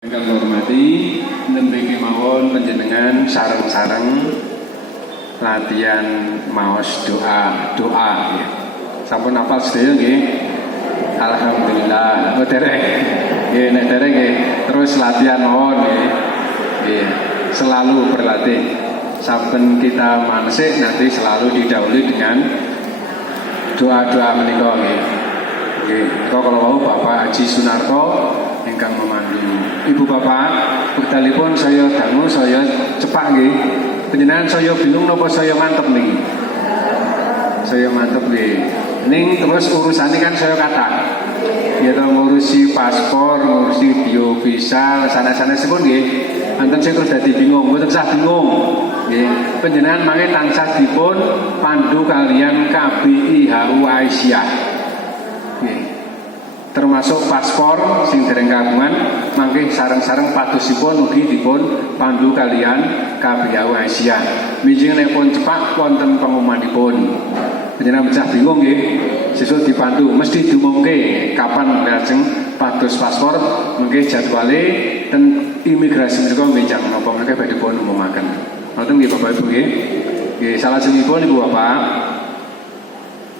Ingkang hormati, nembe kemawon panjenengan sareng-sareng latihan maos doa ya. Sampun hafal sedaya nggih? Alhamdulillah. Oh derek. Nggih nek derek nggih terus latihan mawon nggih. Nggih, selalu berlatih. Saben kita mansik nanti selalu didahului dengan doa-doa menika nggih. Nggih, kalau mau Bapak Haji Sunarto ingkang memandu. Ibu bapak, wektalipun saya dangu, saya cepak nggih. Panjenengan saya bingung napa saya mantep niki. Saya mantep nggih. Ning terus urusane kan saya kata. Ya to ngurusi paspor, ngurusi biovisa, sana-sana sepun nggih. Anten sing terus dadi bingung, mboten usah bingung. Nggih, panjenengan mangke tansah dipun pandu kalian KBIHU Aisyah. Nggih. Termasuk paspor sing dereng kagungan mangke sareng-sareng patusipun ugi dipun pandu kalian KBIHU Aisyah. Mijingipun cepak wonten pengumumanipun. Panjenengan becah bingung nggih, sesuk dipandu mesti diumumke kapan lajeng pados paspor mengke jadwale ten imigrasi menika njang napa mengke badhe pun umumaken. Ngoten nggih Bapak Ibu nggih. Nggih salajengipun Ibu Bapak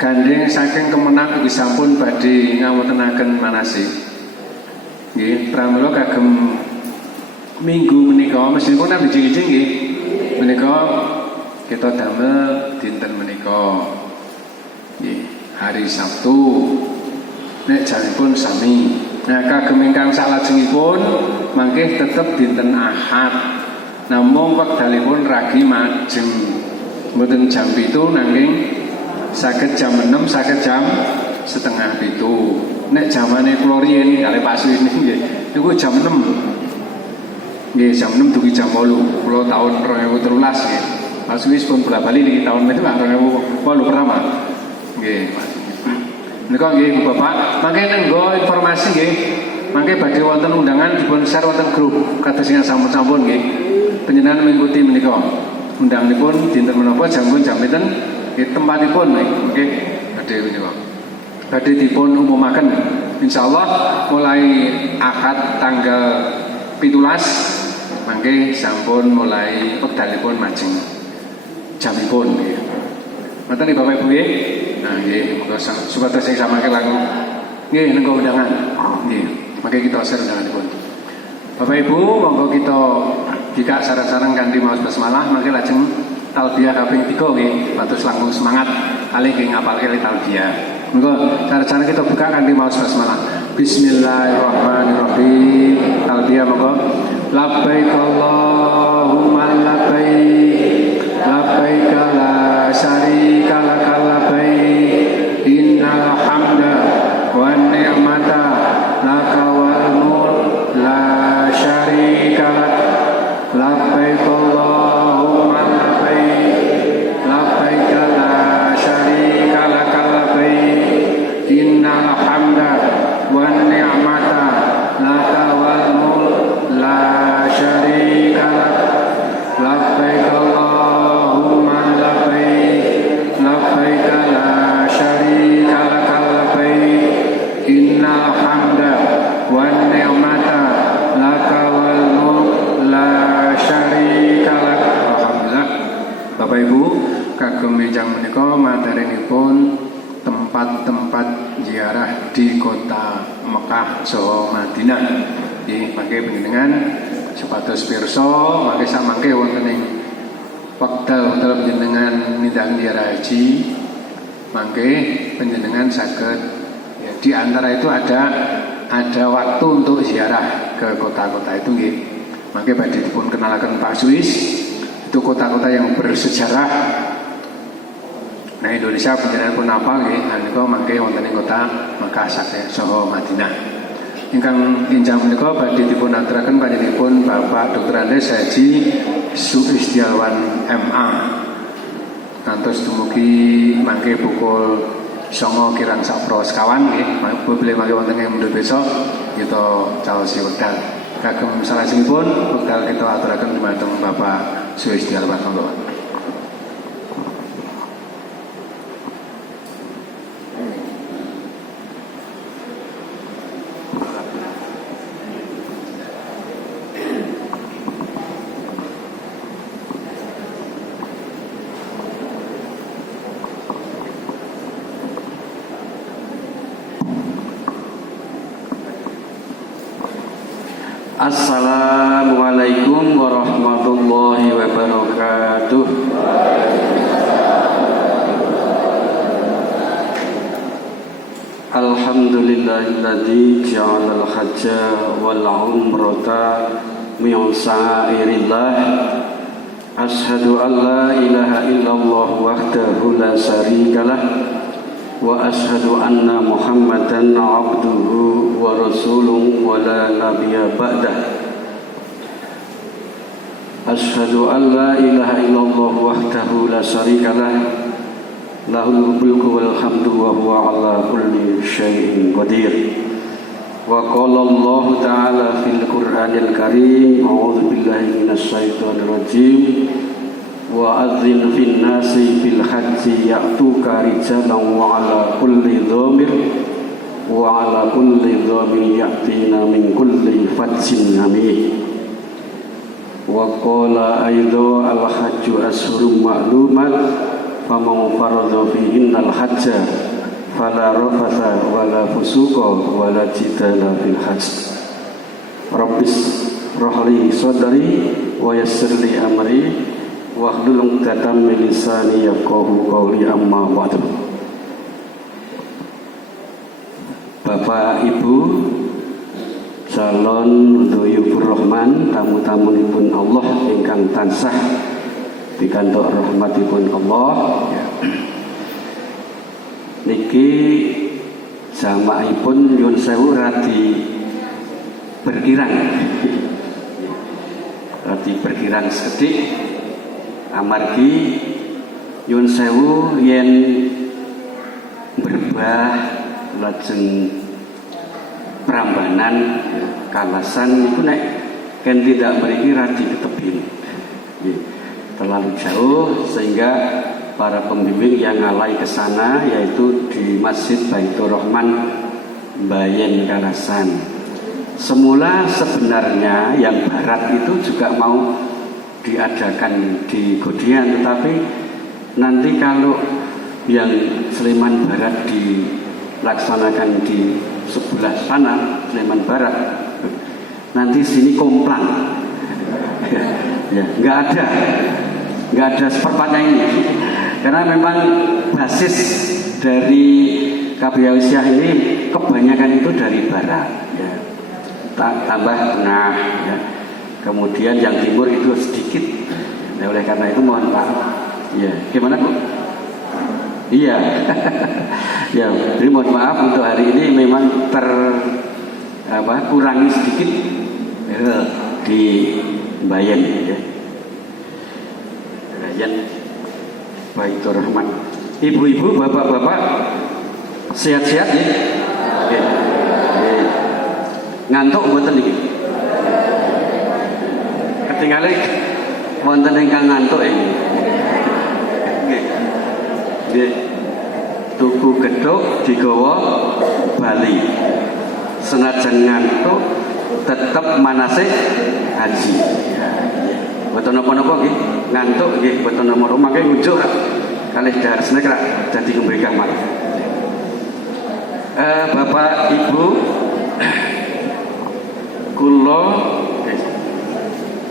gandeng saking Kemenak ugi sampun badhe ngawontenaken manasik. Nggih, pramila kagem minggu menika meskipun bijing-bijing nggih menika kita damel dinten menika. Nggih, hari Sabtu nek janipun sami. Nah, kagem ingkang salajengipun mangke tetep dinten Ahad. Namung wekdalipun ragi majeng. Mboten jam 7 nanging saged jam 6, saged jam setengah 7. Nek zamane kula riyen kali Pak Suwini nggih niku jam 6. Nggih, jam 6 dugi jam 8. Kula tahun 2013 nggih. Pak Suwini pun bola-bali niki tahun itu 2008 pertama. Nggih. Nika nggih Bapak, mangke nenggo informasi nggih. Mangke badhe wonten undangan dipun share wonten grup kados ingkang sampun-sampun nggih. Panjenengan mengikuti menika. Undanganipun dinten menapa jam pinten? Tempatipun nggih badhe menika. Badhe dipun umumaken insyaallah mulai Ahad tanggal 17 mangke sampun mulai wekdalipun majeng jamipun nggih. Ngoten nggih Bapak Ibu nggih. Nah nggih monggo supados sing samangke langkung nggih nenggo undangan. Nggih. Mangke kita share undanganipun. Bapak Ibu monggo kita jika sareng-sareng kanthi maos basmalah mangke lajeng talbiyah kaping 3 nggih, patus langkung semangat kalih nggih ngapalke talbiyah. Monggo cara-cara kita buka kanthi maos basmalah. Bismillahirrahmanirrahim. Talbiyah monggo. Labbaik Allahumma labbaik. Labbaik la syarika lak labbaik. Innal hamda wan ni'mata laka wal mulk la syarika lak. Labbaik Allahumma labbaik. Labbaik la syarika lak labbaik. Innal hamda wan ni'mata laka wal mulk la syarika lak. Labbaik Allahumma labbaik. Labbaik la syarika lak labbaik. Innal hamda wan ni'mata laka wal mulk la syarika lak. Alhamdulillah. Bapak Ibu kagem menjang menika materinipun tempat-tempat ziarah di kota Mekah saha Madinah. Nggih, mangke panjenengan supados pirsa mangke samangke wonten ing wekdal panjenengan nindakaken ziarah haji mangke panjenengan saged ya, di antara itu ada waktu untuk ziarah ke kota-kota itu nggih. Mangke badhe dipun kenalaken Pak Suis itu kota-kota yang bersejarah. Nah Indonesia panjenengan pun apa nggih, menika mangke wonten ing kota Mekah saha Madinah. Ingkang injang menika badhe dipun aturaken panjenenganipun Bapak Dr. Andes Haji Suistiawan MA. Kantos dumugi mangke pukul 09.00 kirang sapro sekawan nggih. Mangke mangke wonten ing mundhut besok kita caosi wekdal. Kagem salajengipun wekdal kita aturaken dumateng Bapak Suistiawan monggo. Assalamualaikum warahmatullahi wabarakatuh. Alhamdulillahilladzi ja'alal hajja wal umrata min sa'irillah. Ashhadu an la ilaha illallah wahdahu la syarikalah wa ashhadu anna Muhammadan abduhu wa rasuluhu wa la nabiyya ba'dah. Ashhadu an la ilaha illallah wahdahu la syarikalah lahul mulku wal hamdu wa huwa ala kulli syai'in qadir. Wa qala Allah ta'ala fil Qur'anil Karim, a'udzu billahi minasy syaithanir rajim. Wa adzin fin nasi bil hajji ya'tuka rijalan wa ala kulli dhamir wa ala kulli dhamir ya'tina min kulli fajjin amih. Wa qala aidha al hajju ashhurum ma'lumat faman farada fihinnal hajja fala rafatha wala fusuqa wala jidala fil hajj. Rabbis rahli sadri wa yassirli amri wahlul 'uqdatam min lisani yafqahu qawli, amma ba'du. Bapak Ibu calon dhuyufur rahman, tamu-tamunipun Allah ingkang tansah pikantuk rahmatipun Allah. Niki jamaahipun nyuwun sewu radi berkirang. Radi berkirang sekedhik amargi nyuwun sewu yen berbah lajeng Prambanan Kalasan niku nek ken tidak mriki radi ketebin. Terlalu jauh sehingga para pembimbing yang ngalai ke sana yaitu di Masjid Baitur Rahman Mbayan Kalasan. Semula sebenarnya yang barat itu juga mau diadakan di Godian, tetapi nanti kalau yang Sleman Barat dilaksanakan di sebelah sana, Sleman Barat, nanti sini komplang. Ya, nggak ada seperempatnya ini, karena memang basis dari KBH Usiah ini kebanyakan itu dari barat, ya. Tambah tengah, ya. Kemudian yang timur itu sedikit. Nah, oleh karena itu mohon maaf. Ya, gimana Bu? Iya. Ya, jadi mohon maaf untuk hari ini memang kurangi sedikit di Mbayan, ya. Mbayan Baitur Rahman. Ibu-ibu, bapak-bapak sehat-sehat ya. Ya. Ya. Ngantuk mboten iki? Ketinggalan wonten ingkang ngantuk ini. Nggih. Nggih. Tuku gedhog digawa Bali. Senajan ngantuk tetep manasik haji. Mboten napa-napa nggih, ngantuk nggih mboten napa-napa, mangke ngunjuk kalih darsne krak dadi kembali kamar. Bapak Ibu, kula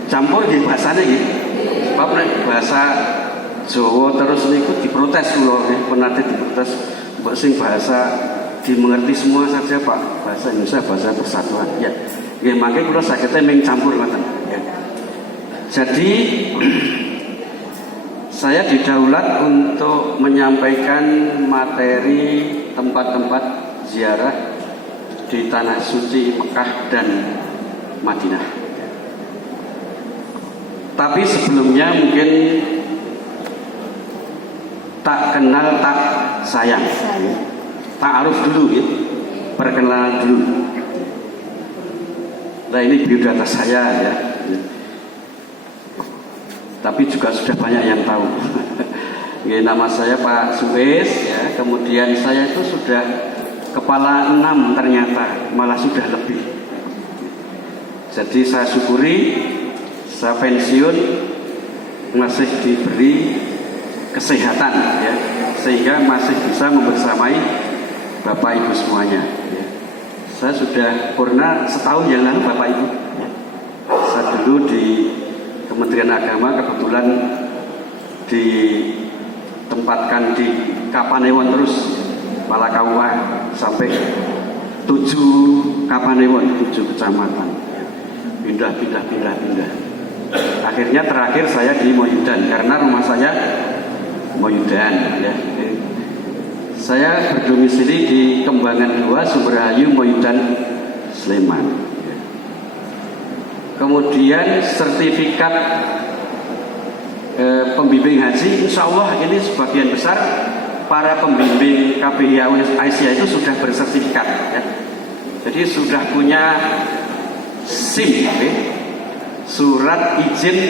campur nggih bahasane nggih. Sebab nek bahasa Jawa terus niku diprotes kula nggih, penate diprotes. Mbok sing bahasa dimengerti semua saja Pak, bahasa Indonesia bahasa persatuan. Ya. Nggih mangke kula saged ming campur ngoten, ya. Jadi saya didaulat untuk menyampaikan materi tempat-tempat ziarah di tanah suci Mekah dan Madinah. Tapi sebelumnya mungkin tak kenal tak sayang. Ta'aruf dulu ya, perkenalan dulu. Nah ini biodata saya ya. Tapi juga sudah banyak yang tahu. Ya, nama saya Pak Suwes ya. Kemudian saya itu sudah kepala 6 ternyata, malah sudah lebih. Jadi saya syukuri, saya pensiun masih diberi kesehatan ya, sehingga masih bisa membersamai Bapak Ibu semuanya ya. Saya sudah purna setahun yang lalu Bapak Ibu ya. Kementerian Agama kebetulan ditempatkan di Kapanewon terus, Palakauwa sampai 7 Kapanewon, 7 kecamatan, pindah. Akhirnya terakhir saya di Moyudan karena rumah saya Moyudan ya. Saya berdomisili di Kembangan 2, Sumberhayu, Moyudan, Sleman. Kemudian sertifikat pembimbing haji, insya Allah ini sebagian besar para pembimbing KBI Aisyah itu sudah bersertifikat ya. Jadi sudah punya SIM, surat izin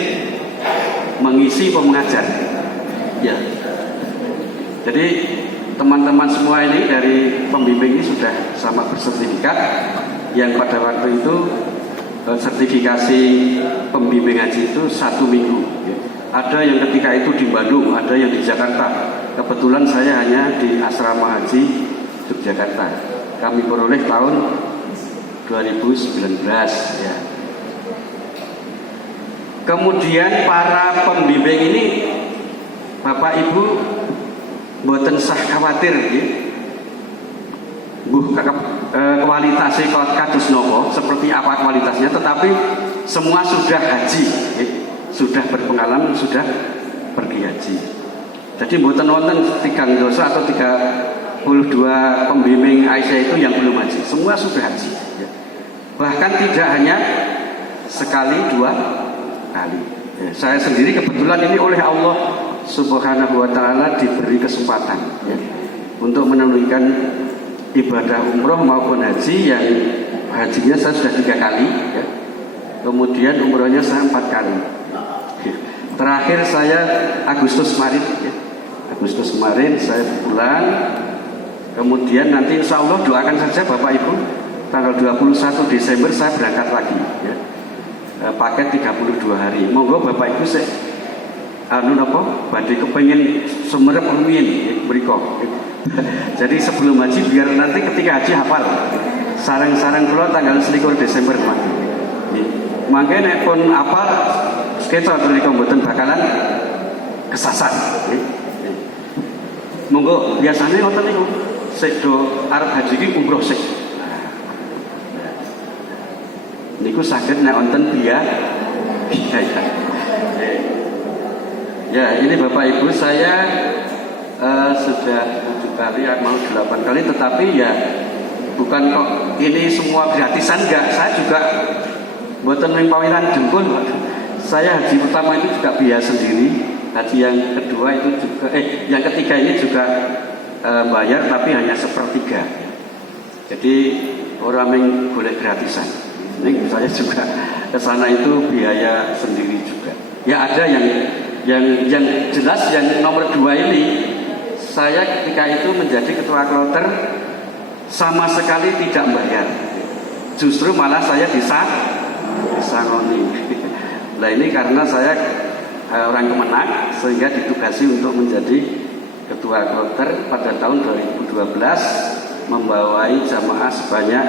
mengisi pemengajar ya. Jadi teman-teman semua ini dari pembimbing ini sudah sama bersertifikat, yang pada waktu itu sertifikasi pembimbing haji itu 1 minggu ya. Ada yang ketika itu di Bandung, ada yang di Jakarta. Kebetulan saya hanya di Asrama Haji Yogyakarta. Kami peroleh tahun 2019 ya. Kemudian para pembimbing ini Bapak Ibu mboten sah khawatir ya. Kualitasnya kados nopo, seperti apa kualitasnya, tetapi semua sudah haji ya. Sudah berpengalaman, sudah pergi haji. Jadi mboten wonten 3 dosa atau 32 pembimbing Aisyah itu yang belum haji, semua sudah haji ya. Bahkan tidak hanya sekali 2 kali ya. Saya sendiri kebetulan ini oleh Allah Subhanahu wa ta'ala diberi kesempatan ya, untuk menunaikan ibadah umroh maupun haji, yang hajinya saya sudah 3 kali ya. Kemudian umrohnya saya 4 kali. Terakhir saya Agustus kemarin ya. Agustus kemarin saya pulang. Kemudian nanti insya Allah doakan saja Bapak Ibu, tanggal 21 Desember saya berangkat lagi ya. Paket 32 hari. Monggo Bapak Ibu saya badhe kepengin semerep rumiyin mriko. Jadi sebelum haji biar nanti ketika haji hafal. Sarang-sarang kula tanggal 21 Desember kemarin. Mangke nek pun apa sketsa mriko mboten bakalan kesasar. Monggo biasanya ngoten niku. Sik do arep haji iki umroh sik. Niku saged nek wonten biaya. Ya, ini Bapak Ibu saya sudah 7 kali, mau 8 kali, tetapi ya bukan kok ini semua gratisan, enggak. Saya juga mboten ning pawiran jempol. Saya haji pertama itu juga biaya sendiri. Haji yang kedua itu juga yang ketiga ini juga bayar, tapi hanya 1/3. Jadi orang yang boleh gratisan. Ini saya juga ke sana itu biaya sendiri juga. Ya ada yang jelas yang nomor 2 ini, saya ketika itu menjadi ketua kloter sama sekali tidak bayar. Justru malah saya disangoni. Nah ini karena saya orang Kemenang, sehingga ditugasi untuk menjadi ketua kloter pada tahun 2012, membawai jamaah sebanyak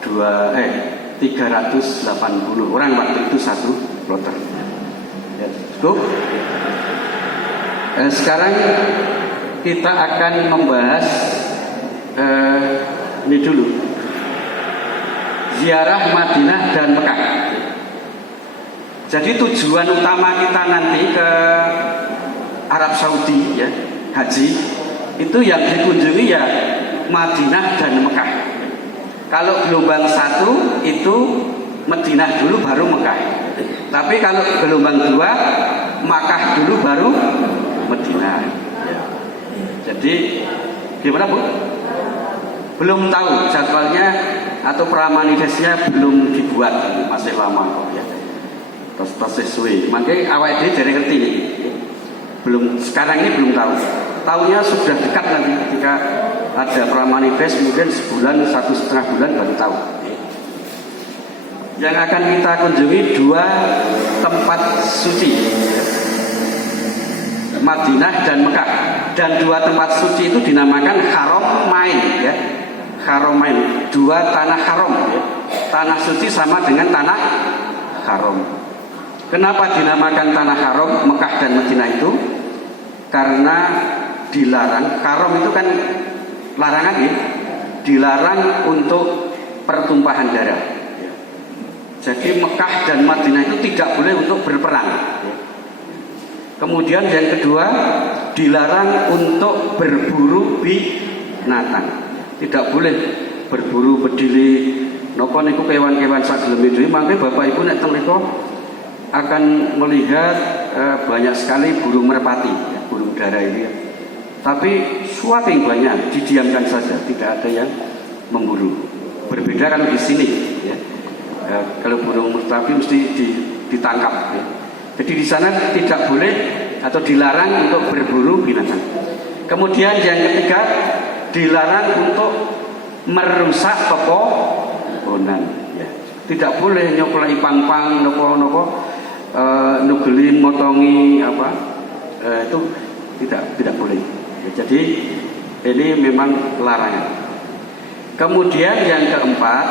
380 orang waktu itu satu kloter. Ya, cukup. Sekarang kita akan membahas ini dulu, ziarah Madinah dan Mekah. Jadi tujuan utama kita nanti ke Arab Saudi ya, haji, itu yang dikunjungi ya Madinah dan Mekah. Kalau gelombang 1 itu Madinah dulu baru Mekah. Tapi kalau gelombang 2 Makkah dulu baru Madinah ya. Jadi gimana Bu? Belum tahu jadwalnya atau pramanifestnya belum dibuat, masih lama kok ya. Terus sesuai. Makanya awal ini dari ngerti nih. Belum, sekarang ini belum tahu. Tahunya sudah dekat nanti ketika ada pramanifest, mungkin sebulan, 1,5 bulan baru tahu. Yang akan kita kunjungi 2 tempat suci, Madinah dan Mekah. Dan 2 tempat suci itu dinamakan Haromain ya. Haromain, 2 tanah haram ya. Tanah suci sama dengan tanah haram. Kenapa dinamakan tanah haram Mekah dan Madinah itu? Karena dilarang. Haram itu kan larangan ya, dilarang untuk pertumpahan darah. Jadi Mekah dan Madinah itu tidak boleh untuk berperang. Kemudian yang kedua, dilarang untuk berburu binatang. Tidak boleh berburu bedili napa niku kewan-kewan sak gelem-gelem. Mangke Bapak Ibu nek teng mriku akan melihat banyak sekali burung merpati, ya, burung dara ini. Ya. Tapi suatu yang banyak didiamkan saja, tidak ada yang memburu. Berbeda kalau di sini, ya. Kalau burung merpati mesti ditangkap. Ya. Jadi di sana tidak boleh atau dilarang untuk berburu binatang. Kemudian yang ketiga, dilarang untuk merusak pepohonan. Ya. Tidak boleh nyoklai pang-pang, nopo-nopo. Nugeli motongi apa itu tidak boleh ya, jadi ini memang larangan. Kemudian yang keempat,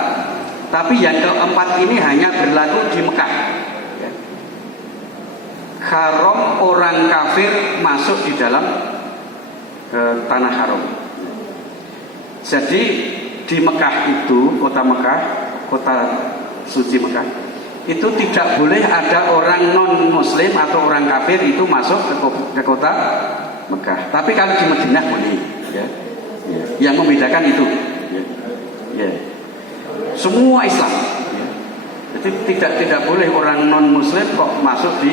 tapi yang keempat ini hanya berlaku di Mekah ya. Haram orang kafir masuk di dalam tanah haram. Jadi di Mekah itu, kota Mekah, kota suci Mekah, itu tidak boleh ada orang non muslim atau orang kafir itu masuk ke kota Mekah. Tapi kalau di Madinah boleh ya. Ya. Yang membedakan itu ya. Ya. Semua Islam ya. Jadi tidak boleh orang non muslim kok masuk di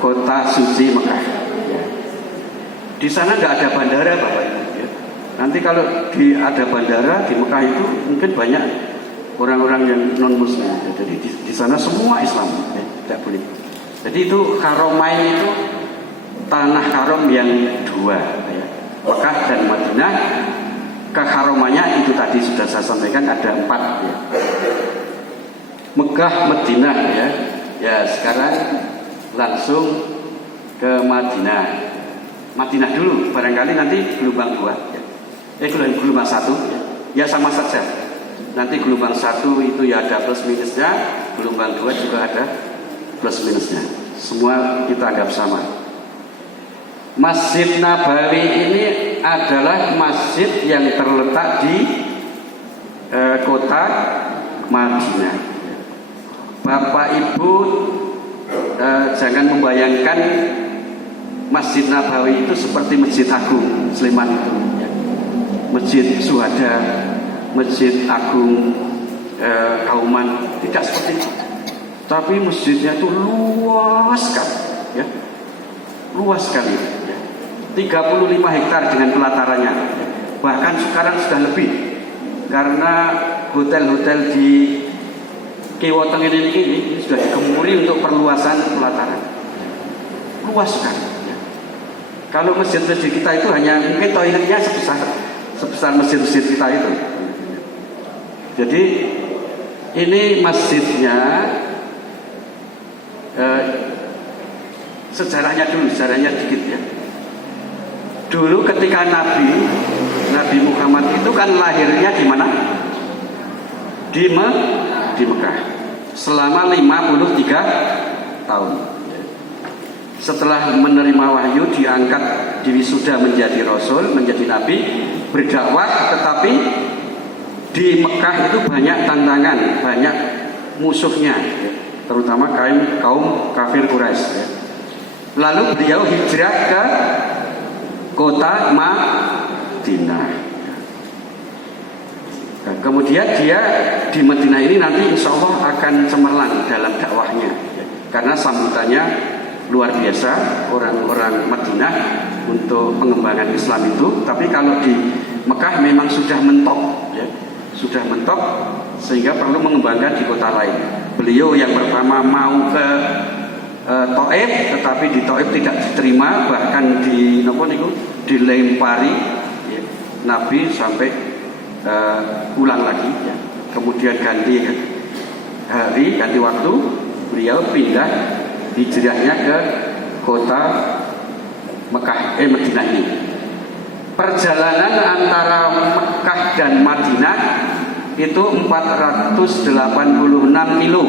kota suci Mekah ya. Di sana nggak ada bandara Bapak Ibu ya. Nanti kalau ada bandara di Mekah itu mungkin banyak orang-orang yang non muslim ya. Jadi di sana semua Islam ya, tidak boleh. Jadi itu Haramain itu tanah haram yang dua ya. Mekah dan Madinah. Keharamannya itu tadi sudah saya sampaikan ada 4 ya. Mekah, Madinah ya. Ya sekarang langsung ke Madinah. Madinah dulu, barangkali nanti gelombang 2 ya. Gelombang 1 ya. Ya sama saja. Nanti gelombang 1 itu ya ada plus minusnya, gelombang 2 juga ada plus minusnya. Semua kita anggap sama. Masjid Nabawi ini adalah masjid yang terletak di kota Madinah. Bapak Ibu jangan membayangkan Masjid Nabawi itu seperti Masjid Agung Sleman itu ya. Masjid Syuhada, Masjid Agung Kauman, tidak seperti itu. Tapi masjidnya itu luas sekali ya. Luas sekali ya. 35 hektar dengan pelatarannya. Bahkan sekarang sudah lebih. Karena hotel-hotel di Kiwo Tengen ini sudah digemuri untuk perluasan pelataran. Luas sekali ya. Kalau masjid-masjid kita itu hanya mungkin toiletnya sebesar masjid-masjid kita itu. Jadi ini masjidnya sejarahnya dikit ya. Dulu ketika Nabi Muhammad itu kan lahirnya di mana? Di Mekah. Selama 53 tahun. Setelah menerima wahyu diangkat diwisuda menjadi rasul, menjadi nabi, berdakwah, tetapi di Mekah itu banyak tantangan, banyak musuhnya, ya. Terutama kaum kafir Quraisy. Ya. Lalu beliau hijrah ke kota Madinah. Nah, kemudian dia di Madinah ini nanti insya Allah akan cemerlang dalam dakwahnya, ya. Karena sambutannya luar biasa orang-orang Madinah untuk pengembangan Islam itu. Tapi kalau di Mekah memang sudah mentok, ya. Sudah mentok sehingga perlu mengembangkan di kota lain. Beliau yang pertama mau ke Taif, tetapi di Taif tidak diterima, bahkan dilempari ya, Nabi sampai pulang lagi ya. Kemudian ganti hari, ganti waktu, beliau pindah hijrahnya ke kota Madinah ini. Perjalanan antara Mekah dan Madinah itu 486 kilo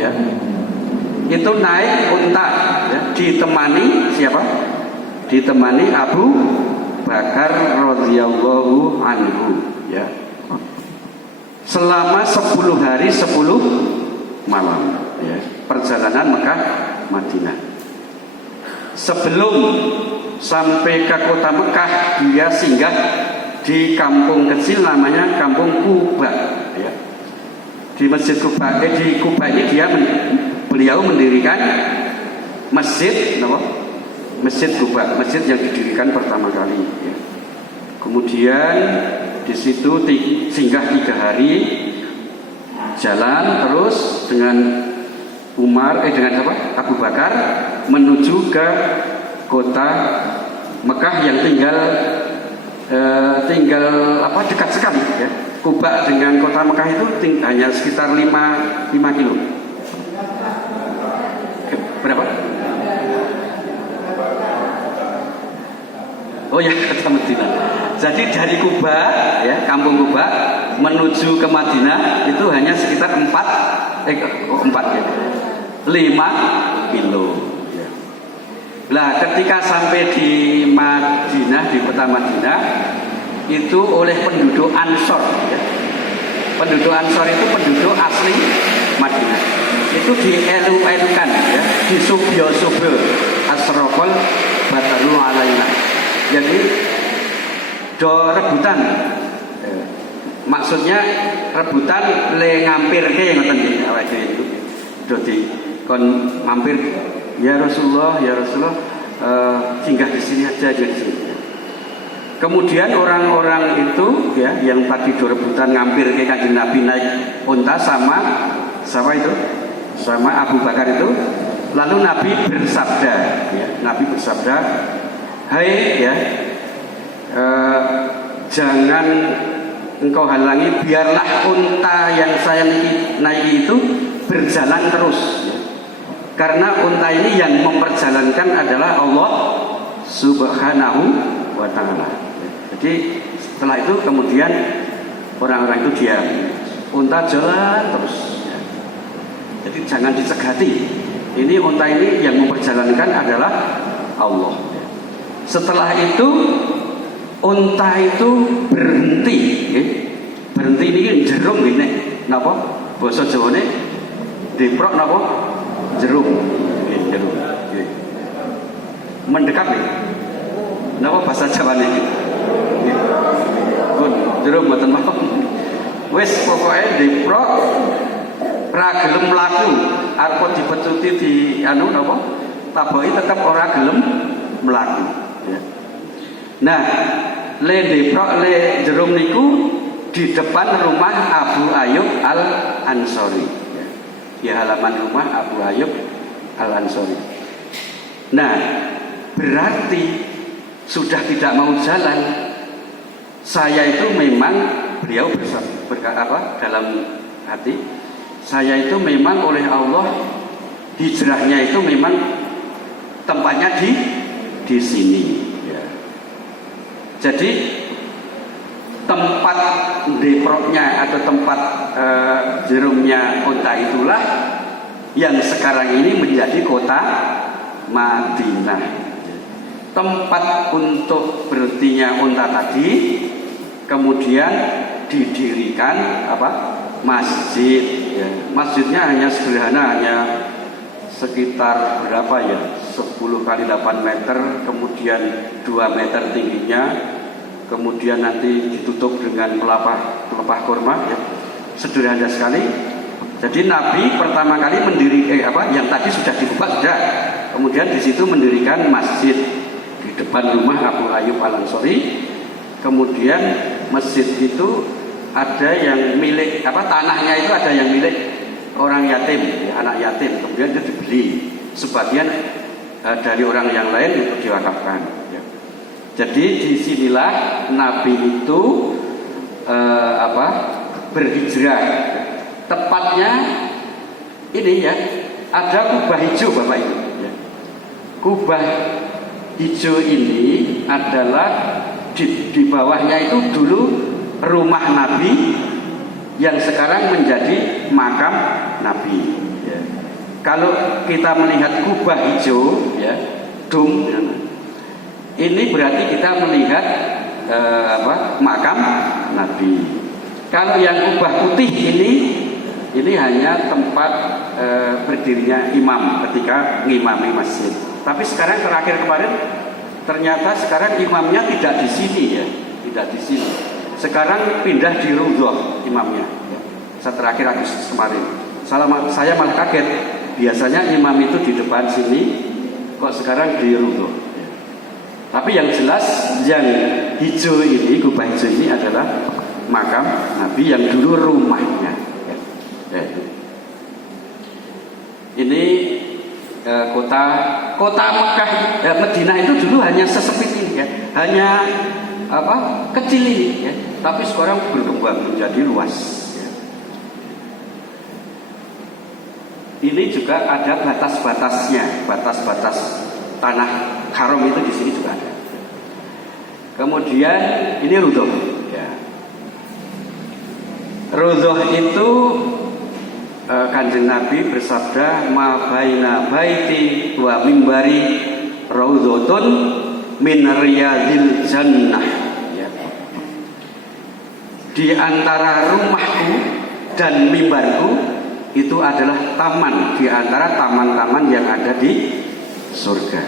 ya. itu naik unta, ya, ditemani siapa? Ditemani Abu Bakar radhiyallahu anhu, ya. Selama 10 hari 10 malam, ya, perjalanan Mekah Madinah. Sebelum sampai ke kota Mekah, dia singgah di kampung kecil namanya Kampung Kuba, ya. Di Masjid Kuba, di Kuba ini beliau mendirikan masjid, Masjid Kuba, masjid yang didirikan pertama kali, ya. Kemudian di situ singgah 3 hari, jalan terus dengan dengan siapa? Abu Bakar menuju ke kota Mekah yang tinggal dekat sekali, ya. Kuba dengan kota Mekah itu hanya sekitar 5 kilo. Berapa? Oh ya, kota Madinah. Jadi dari Kuba, ya, Kampung Kuba menuju ke Madinah itu hanya sekitar 5 kilo. Ya. Nah, ketika sampai di Madinah, di kota Madinah, itu oleh penduduk Ansor, ya. Penduduk Ansor itu penduduk asli Madinah. Itu dielu-elukan, ya, disubyo-subyo asrofol batalu alaina. Jadi rebutan, maksudnya rebutan le ngampir ke ngoten nggih awake itu. Dadi kon mampir, ya Rasulullah, singgah di sini aja di sini. Kemudian orang-orang itu, ya, yang tadi rebutan ngampir ke Kanjeng Nabi naik unta sama itu? Sama Abu Bakar itu. Lalu Nabi bersabda, ya, hai, ya, jangan engkau halangi, biarlah unta yang saya naiki itu berjalan terus, ya. Karena unta ini yang memperjalankan adalah Allah Subhanahu wa ta'ala. Jadi setelah itu kemudian orang-orang itu diam, unta jalan terus, ya. Jadi jangan disegati. Ini unta ini yang memperjalankan adalah Allah. Setelah itu unta itu berhenti, ya. Berhenti ini jerum gini, napa? Basa Jawane deprok napa? Jerum, ya, jerum. Ya. Mendekat nih. Napa bahasa Jawane iki? Ya. Jerum mboten apa. Wis pokoke deprok ra gelem mlaku, arep dipecuti di napa? Taboki tetep ora gelem mlaku. Ya. Nah, le deprok le jerum niku di depan rumah Abu Ayyub Al-Ansori, ya. Di halaman rumah Abu Ayyub Al-Ansori. Nah, berarti sudah tidak mau jalan. Saya itu memang, beliau berkata dalam hati, saya itu memang oleh Allah hijrahnya itu memang tempatnya di sini, ya. Jadi tempat deproknya atau tempat jerumnya unta itulah yang sekarang ini menjadi kota Madinah. Tempat untuk berhentinya unta tadi kemudian didirikan masjid, ya. Masjidnya hanya sederhana, hanya sekitar berapa ya, 10 kali 8 meter, kemudian 2 meter tingginya, kemudian nanti ditutup dengan pelepah kurma, ya. Sederhana sekali. Jadi Nabi pertama kali mendirikan yang tadi sudah dibuka sudah, kemudian di situ mendirikan masjid di depan rumah Abu Ayyub Al-Ansori. Kemudian masjid itu ada yang milik tanahnya itu ada yang milik orang yatim, ya, anak yatim, kemudian itu dibeli, sebagian dari orang yang lain untuk diwakafkan, ya. Jadi disinilah Nabi itu berhijrah. Tepatnya ini, ya, ada kubah hijau Bapak Ibu, ya. Kubah hijau ini adalah di bawahnya itu dulu rumah Nabi yang sekarang menjadi makam Nabi, ya. kalau kita melihat kubah hijau, ya, dom, ya, ini berarti kita melihat makam Nabi. Kalau yang kubah putih ini hanya tempat berdirinya imam ketika ngimami masjid. Tapi sekarang terakhir kemarin ternyata sekarang imamnya tidak di sini, ya, tidak di sini. Sekarang pindah di Raudhah imamnya. Ya. Saya terakhir Agustus kemarin. Saya malah kaget. Biasanya imam itu di depan sini, kok sekarang di Raudhah. Ya. Tapi yang jelas yang hijau ini, kubah hijau ini adalah makam Nabi yang dulu rumahnya. Ya. Ya. Ini kota Mekah, Madinah itu dulu hanya sesempit ini, ya, hanya kecil ini, ya, tapi sekarang berkembang menjadi luas. Ya. Ini juga ada batas-batasnya, batas-batas tanah haram itu di sini juga ada. Kemudian ini Raudhah. Ya. Raudhah itu Kanjeng Nabi bersabda, ma baina baiti wa mimbari raudhatun min riyadil jannah. Ya. Di antara rumahku dan mimbarku itu adalah taman, di antara taman-taman yang ada di surga.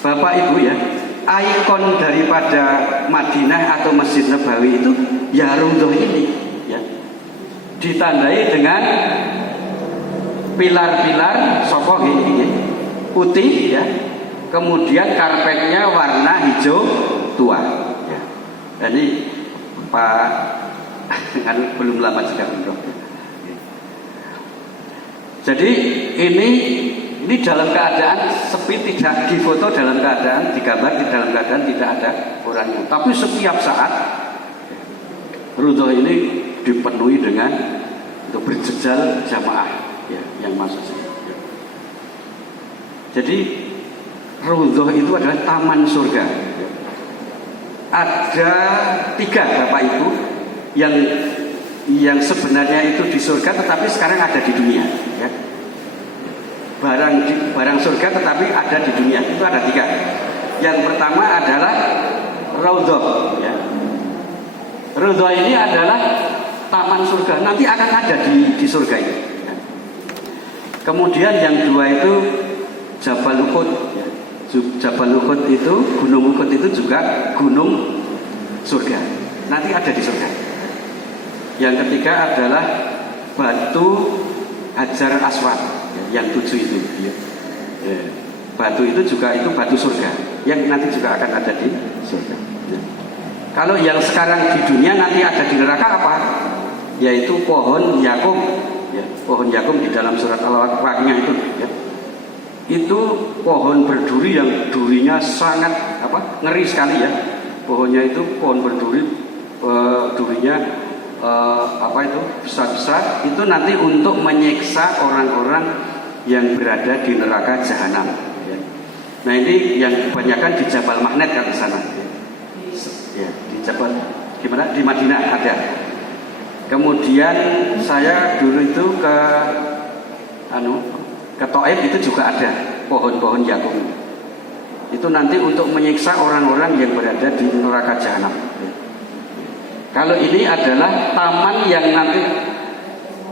Bapak Ibu, ya, ikon daripada Madinah atau Masjid Nabawi itu ya Raudhah ini, ya. Ditandai dengan pilar-pilar sokoh ini putih, ya, kemudian karpetnya warna hijau tua, ya. Jadi Pak kan belum lama juga umroh. Jadi ini dalam keadaan sepi, tidak difoto dalam keadaan, digambar di dalam keadaan tidak ada orangnya. Tapi setiap saat Raudhah ini dipenuhi dengan untuk berjejal jamaah, ya, yang masuk sini. Ya. Jadi Raudhah itu adalah taman surga. Ya. Ada 3 Bapak Ibu yang sebenarnya itu di surga tetapi sekarang ada di dunia. Ya. Barang surga tetapi ada di dunia itu ada 3. Yang pertama adalah Raudhah. Ya. Raudhah ini adalah taman surga, nanti akan ada di surga ini. Ya. Kemudian yang 2 itu Jabal Uhud. Ya. Jabal Uhud itu, Gunung Uhud itu juga gunung surga, nanti ada di surga. Yang ketiga adalah batu Hajar Aswad, ya, yang 7 itu. Ya. Ya. Batu itu juga itu batu surga, yang nanti juga akan ada di surga. Ya. Kalau yang sekarang di dunia nanti ada di neraka apa? Yaitu pohon Yakum, ya, pohon Yakum di dalam surat Al-Waqiah itu, ya. Itu pohon berduri yang durinya sangat ngeri sekali, ya. Pohonnya itu pohon berduri, durinya besar-besar. Itu nanti untuk menyiksa orang-orang yang berada di neraka jahanam. Ya. Nah ini yang kebanyakan di Jabal Mahnet kan di sana. Ya, di Jabal gimana di Madinah ada. Kemudian saya dulu itu ke Taif itu juga ada pohon-pohon Yakum. Itu nanti untuk menyiksa orang-orang yang berada di neraka jahanam. Kalau ini adalah taman yang nanti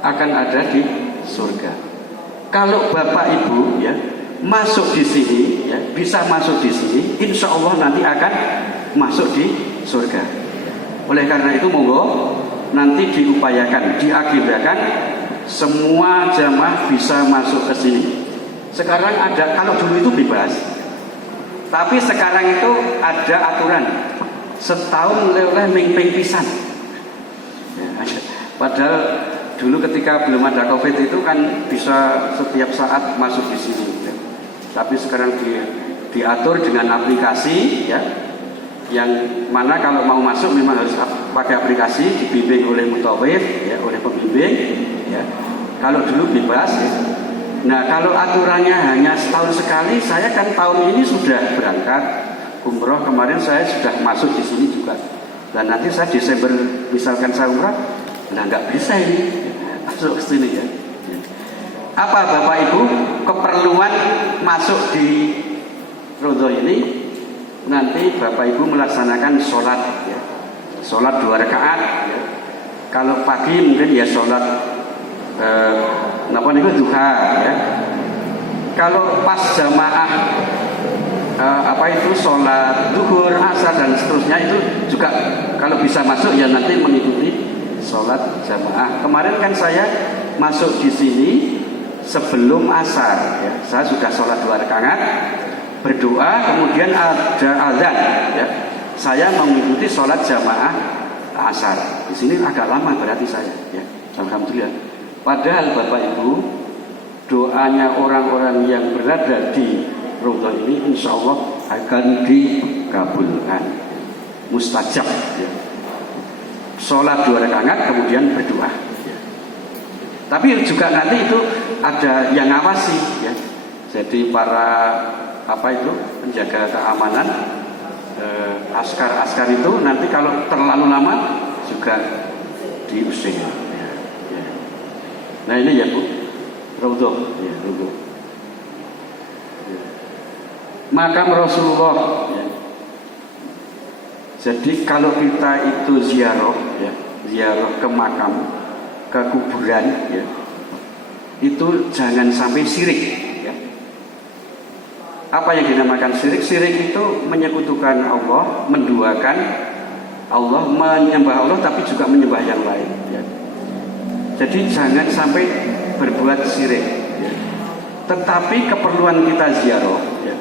akan ada di surga. Kalau Bapak Ibu, ya, masuk di sini, ya, bisa masuk di sini, insya Allah nanti akan masuk di surga. Oleh karena itu monggo nanti diupayakan, diagendakan semua jamaah bisa masuk ke sini. Sekarang ada, kalau dulu itu bebas, tapi sekarang itu ada aturan setahun oleh ming-ping pisan. Ya, padahal dulu ketika belum ada COVID itu kan bisa setiap saat masuk di sini. Ya. Tapi sekarang diatur dengan aplikasi, ya, yang mana kalau mau masuk memang harus pakai aplikasi, dibimbing oleh mutawif, ya, oleh pembimbing, ya. Kalau dulu bebas, ya. Nah kalau aturannya hanya setahun sekali, saya kan tahun ini sudah berangkat umroh, kemarin saya sudah masuk di sini juga. Dan nanti saya Desember misalkan saya umroh, nah nggak bisa ini masuk ke sini, ya. Apa Bapak Ibu keperluan masuk di Rodo ini? Nanti Bapak Ibu melaksanakan sholat ya. Sholat 2 rakaat ya. Kalau pagi mungkin ya sholat duha ya. Kalau pas jamaah sholat zuhur, asar dan seterusnya itu juga kalau bisa masuk ya nanti mengikuti sholat jamaah. Kemarin kan saya masuk di sini sebelum asar ya. Saya sudah sholat 2 rakaat, berdoa, kemudian ada azan ya. Saya mengikuti sholat jamaah asar. Di sini agak lama berarti saya ya. Alhamdulillah. Padahal Bapak Ibu, doanya orang-orang yang berada di Raudhah ini insya Allah akan dikabulkan, mustajab ya. Sholat 2 rakaat kemudian berdoa ya. Tapi juga nanti itu ada yang ngawasi ya. Jadi para penjaga keamanan, askar itu nanti kalau terlalu lama juga diusir ya. Nah ini ya Bu, Raudhah ya, Raudhah. Makam Rasulullah ya. Jadi kalau kita itu ziarah ya, ziarah ke makam, ke kuburan ya, itu jangan sampai syirik ya. Apa yang dinamakan syirik? Syirik itu menyekutukan Allah, menduakan Allah, menyembah Allah tapi juga menyembah yang lain ya. Jadi jangan sampai berbuat syirik ya. Tetapi keperluan kita ziarah ya,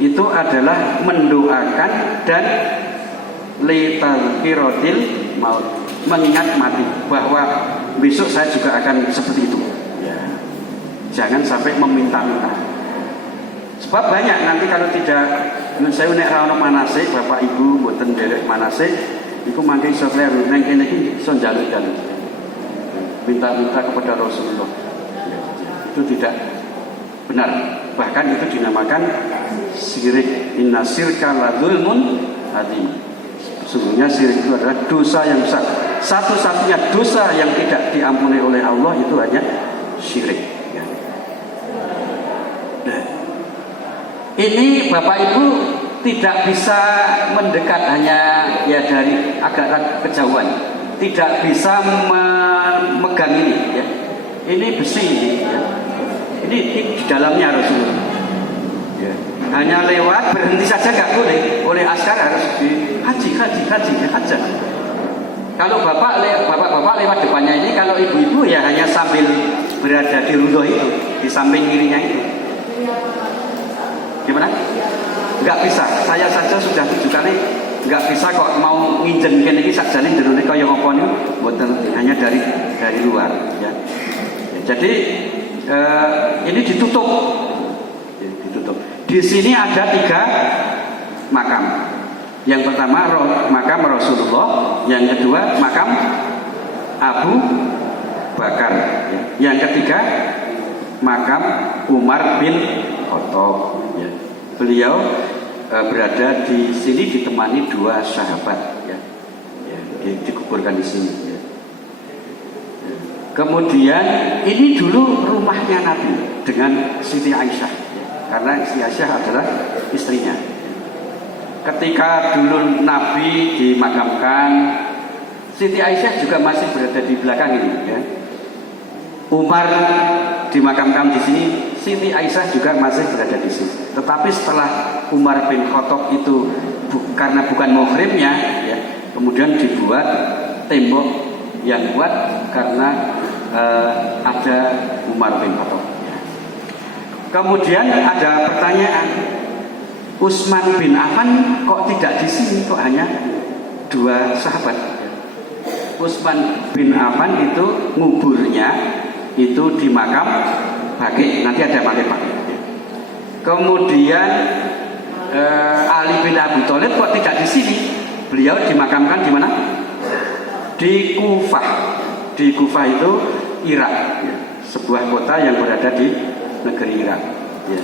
itu adalah mendoakan dan litazkiratil maut, mengingat mati, bahwa besok saya juga akan seperti itu ya. Jangan sampai meminta-minta. Sebab banyak nanti kalau tidak, saya nek ra ono manasik, Bapak Ibu mboten nderek manasik, iku mangke iso kleru nang kene iki iso njaluk-njaluk. Minta-minta kepada Rasulullah ya. Itu tidak benar. Bahkan itu dinamakan syirik. Inna syirka la dzulmun adzim. Sesungguhnya syirik itu adalah dosa yang besar. Satu-satunya dosa yang tidak diampuni oleh Allah itu hanya syirik ya. Nah, ini Bapak Ibu tidak bisa mendekat hanya ya dari agak kejauhan. Tidak bisa memegang ini ya. Ini besi ya. Ini di dalamnya Rasulullah ya. Hanya lewat berhenti saja nggak boleh. Oleh askar harus di haji. Kalau bapak lewat depannya ini, kalau ibu-ibu ya hanya sambil berada di Raudhah itu, di samping kirinya itu. Gimana? Nggak bisa. Saya saja sudah 7 kali nggak bisa kok mau nginjen kene iki sakjane jerone kaya apa niku mboten, hanya dari luar ya. Jadi ini ditutup. Di sini ada 3 makam. Yang pertama makam Rasulullah, yang kedua makam Abu Bakar, ya. Yang ketiga makam Umar bin Khattab. Ya. Beliau berada di sini ditemani 2 sahabat, ya. Ya, dikuburkan di sini. Ya. Ya. Kemudian ini dulu rumahnya Nabi dengan Siti Aisyah, ya. Karena Siti Aisyah adalah istrinya. Ketika dulu Nabi dimakamkan, Siti Aisyah juga masih berada di belakang ini, ya. Umar dimakamkan di sini, Siti Aisyah juga masih berada di sini. Tetapi setelah Umar bin Khattab itu karena bukan muhrimnya, ya, kemudian dibuat tembok yang kuat karena ada Umar bin Khattab. Ya. Kemudian ada pertanyaan, Utsman bin Affan kok tidak di sini, kok hanya 2 sahabat? Utsman bin Affan itu nguburnya itu di makam Baqi, nanti ada makam Baqi. Kemudian Ali bin Abi Thalib kok tidak di sini? Beliau dimakamkan di mana? Di Kufah. Di Kufah itu Irak, ya. Sebuah kota yang berada di negeri Irak. Ya.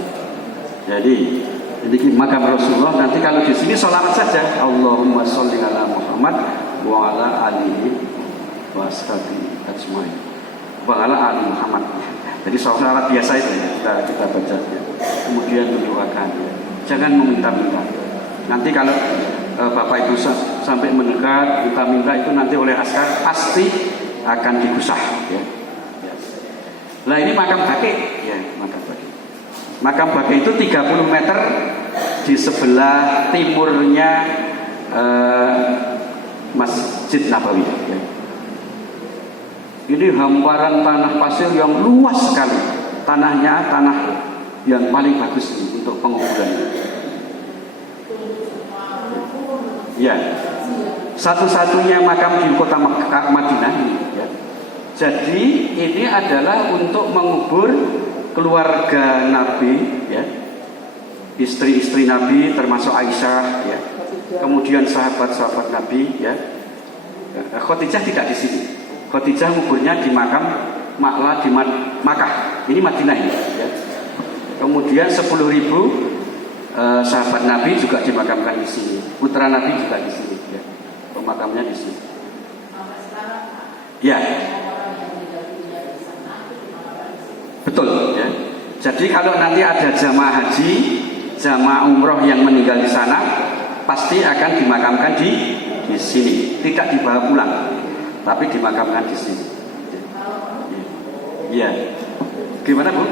Jadi ini makam Rasulullah. Nanti kalau di sini sholawat saja, Allahumma sholli ala Muhammad wa ala alihi wa ashabihi ajmain. Wa ala ali Muhammad. Jadi sholat biasa itu ya, kita baca ya. Kemudian mendoakan ya. Jangan meminta-minta. Nanti kalau Bapak Ibu sampai mendekat minta-minta itu nanti oleh askar pasti akan digusah ya. Nah ini makam baki ya, makam baki. Makam baki itu 30 meter di sebelah timurnya Masjid Nabawi ya. Ini hamparan tanah pasir yang luas sekali. Tanahnya tanah yang paling bagus untuk penguburan. Ya, satu-satunya makam di kota Madinah ya. Jadi ini adalah untuk mengubur keluarga Nabi ya, istri-istri Nabi termasuk Aisyah ya, kemudian sahabat-sahabat Nabi ya. Khadijah tidak di sini. Khadijah nguburnya di makam Ma'la di Makkah. Ini Madinah ini ya. Kemudian 10.000 sahabat Nabi juga dimakamkan di sini. Putra Nabi juga di sini ya. Pemakamnya di sini. Ya. Betul ya. Jadi kalau nanti ada jamaah haji, jamaah umroh yang meninggal di sana, pasti akan dimakamkan di sini, tidak dibawa pulang, tapi dimakamkan di sini. Ya. Gimana Bu?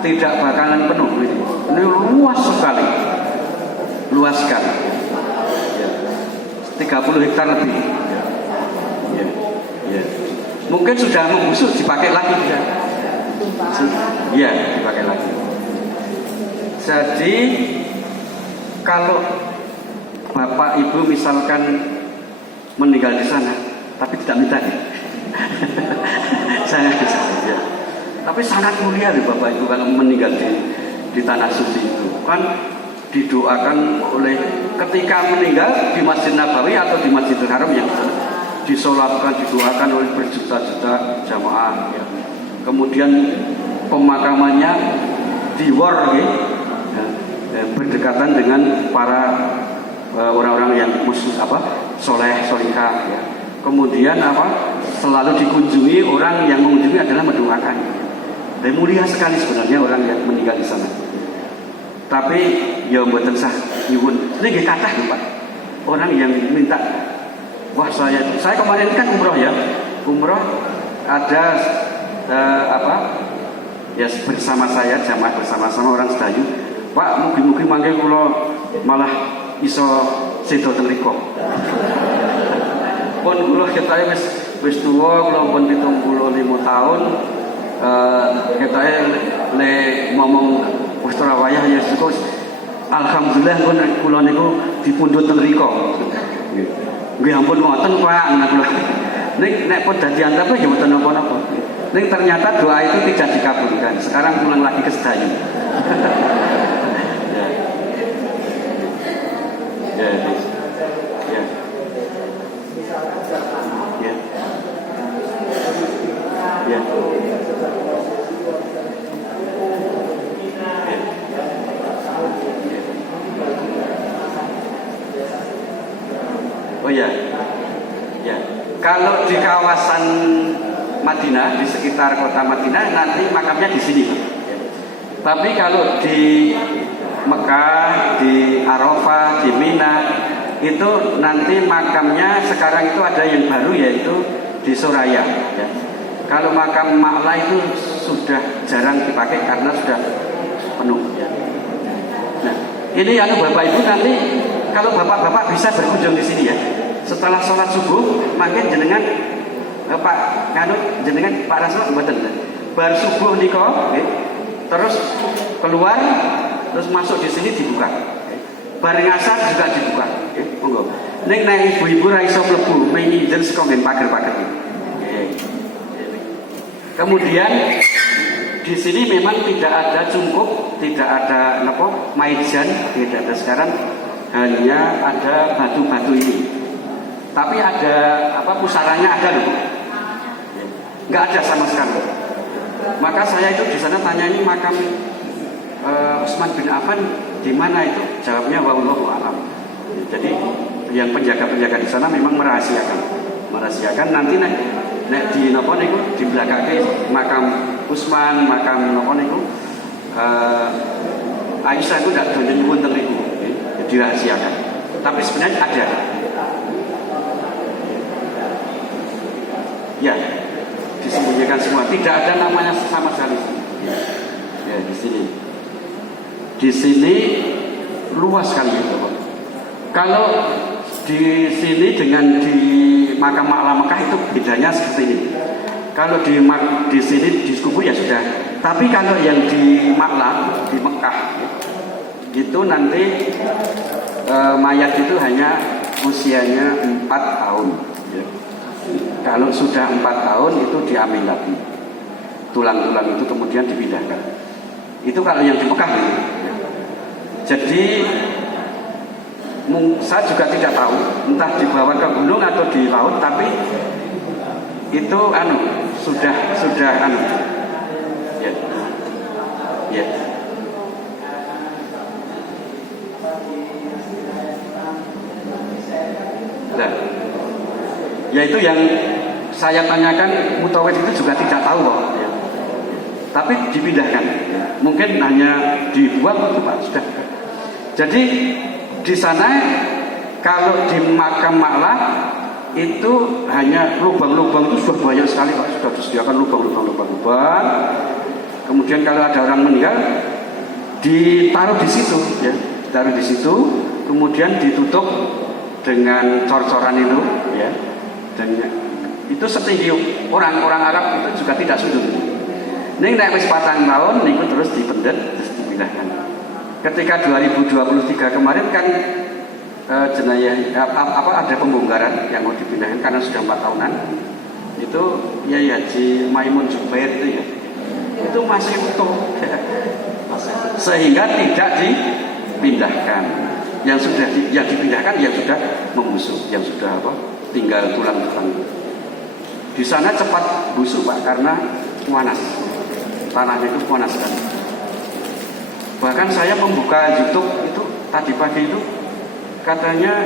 Tidak bakalan penuh ini luas sekali, luas sekali ya. 30 hektar lebih ya. Ya. Mungkin sudah membusuk dipakai lagi ya. Ya dipakai lagi. Jadi kalau Bapak Ibu misalkan meninggal di sana tapi tidak minta saya ya. Tapi sangat mulia loh Bapak Ibu kalau meninggal di tanah suci itu. Kan didoakan oleh ketika meninggal di Masjid Nabawi atau di Masjidil Haram yang disolatkan, didoakan oleh berjuta-juta jamaah ya. Kemudian pemakamannya di war ya, berdekatan dengan para orang-orang yang soleh, solihah ya. Kemudian selalu dikunjungi, orang yang mengunjungi adalah mendoakan. Dan mulia sekali sebenarnya orang yang meninggal di sana. Tapi ya mboten sah nyuwun. Nggih kathah lho Pak. Orang yang minta, wah saya kemarin kan umroh ya. Umroh ada ya bersama saya, jamaah bersama-sama orang Sedayu. Pak, mugi-mugi mangke kula malah iso sedo teng mriku. Pun kula ketahe wis tuwa, kula pun 75 tahun. Ketahe le ngomong wis ora wayah ya cukup. Alhamdulillah kula niku dipundhut teng mriku. Nggih ampun ngoten Pak, kula. Nek pun dadi antep ya mboten napa-napa. Ning ternyata doa itu tidak dikabulkan. Sekarang pulang lagi ke Sedayu. Ya. Ya. Ya. Ya. Oh ya. Ya. Kalau di kawasan Madinah, di sekitar kota Madinah nanti makamnya di sini. Tapi kalau di Mekah, di Arafah, di Mina itu nanti makamnya sekarang itu ada yang baru yaitu di Soraya ya. Kalau makam Ma'la itu sudah jarang dipakai karena sudah penuh ya. Nah, ini Bapak Ibu nanti kalau Bapak-bapak bisa berkunjung di sini ya. Setelah sholat subuh, makin jenengan Pak jenengan Pak Rasul mboten. Bar subuh nika terus keluar terus masuk di sini dibuka. Bar ngasar juga dibuka. Monggo. Nek ibu-ibu ra iso mlebu, menginjen saka ngen pager-pager. Kemudian di sini memang tidak ada cungkup, tidak ada maijan, tidak ada sekarang, hanya ada batu-batu ini. Tapi ada pusaranya ada loh. Nggak ada sama sekali. Maka saya itu di sana tanya ini makam Utsman bin Affan di mana itu? Jawabnya wallahu a'lam. Jadi yang penjaga-penjaga di sana memang merahasiakan. Nanti nek di napa niku di belakangke makam Utsman, makam napa niku Aisyah itu tidak dolen wonten niku, dirahasiakan. Tapi sebenarnya ada. Ya, disembunyikan semua. Tidak ada namanya sama sekali. Ya, di sini. Di sini luas sekali itu, Pak. Kalau di sini dengan di makam Ma'la Mekah itu bedanya seperti ini. Kalau di sini di kubur ya sudah. Tapi kalau yang di Ma'la di Mekah itu nanti mayat itu hanya usianya 4 tahun. Ya. Kalau sudah 4 tahun itu diambil lagi. Tulang-tulang itu kemudian dipindahkan. Itu kalau yang di Mekah itu. Ya. Jadi saya juga tidak tahu entah dibawa ke gunung atau di laut, tapi itu sudah ya. Ya. Nah, yaitu yang saya tanyakan mutawid itu juga tidak tahu kok, ya. Tapi dipindahkan, mungkin hanya dibuang itu Pak sudah. Jadi di sana kalau di makam Ma'la itu hanya lubang-lubang itu sudah banyak sekali Pak, sudah disediakan lubang. Kemudian kalau ada orang meninggal ditaruh di situ, ya, ditaruh di situ, kemudian ditutup dengan cor-coran itu, ya, dan itu setinggi orang-orang Arab itu juga tidak sujud. Ning nek wis 4 tahun niku terus dipendet terus dipindahkan. Ketika 2023 kemarin kan jenayah ada pembongkaran yang mau dipindahkan karena sudah 4 tahunan. Itu ya Haji Maimun Jubair itu ya. Itu masih utuh. Sehingga tidak dipindahkan. Yang sudah yang dipindahkan yang sudah membusuk, yang sudah tinggal tulang-tulang. Di sana cepat busuk Pak karena panas. Tanahnya itu panas kan. Bahkan saya membuka YouTube itu tadi pagi itu katanya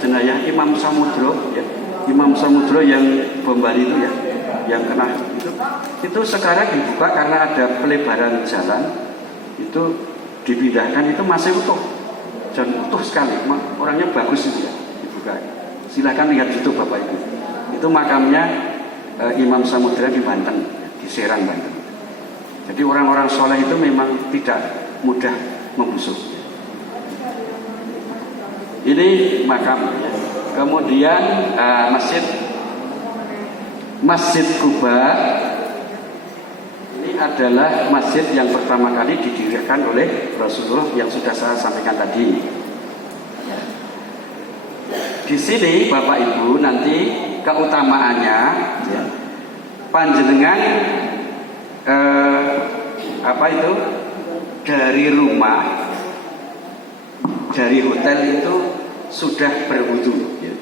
jenayah Imam Samudro, ya, Imam Samudro yang bom Bali itu ya, yang kena itu sekarang dibuka karena ada pelebaran jalan itu dipindahkan itu masih utuh dan utuh sekali, orangnya bagus itu ya, dibuka. Silakan lihat YouTube Bapak Ibu. Itu makamnya Imam Samudra di Banten, di Serang Banten. Jadi orang-orang soleh itu memang tidak mudah membusuk. Ini makam. Ya. Kemudian Masjid Kuba ini adalah masjid yang pertama kali didirikan oleh Rasulullah yang sudah saya sampaikan tadi. Di sini Bapak Ibu nanti keutamaannya, ya, panjenengan dari rumah, dari hotel itu sudah berwudu, ya.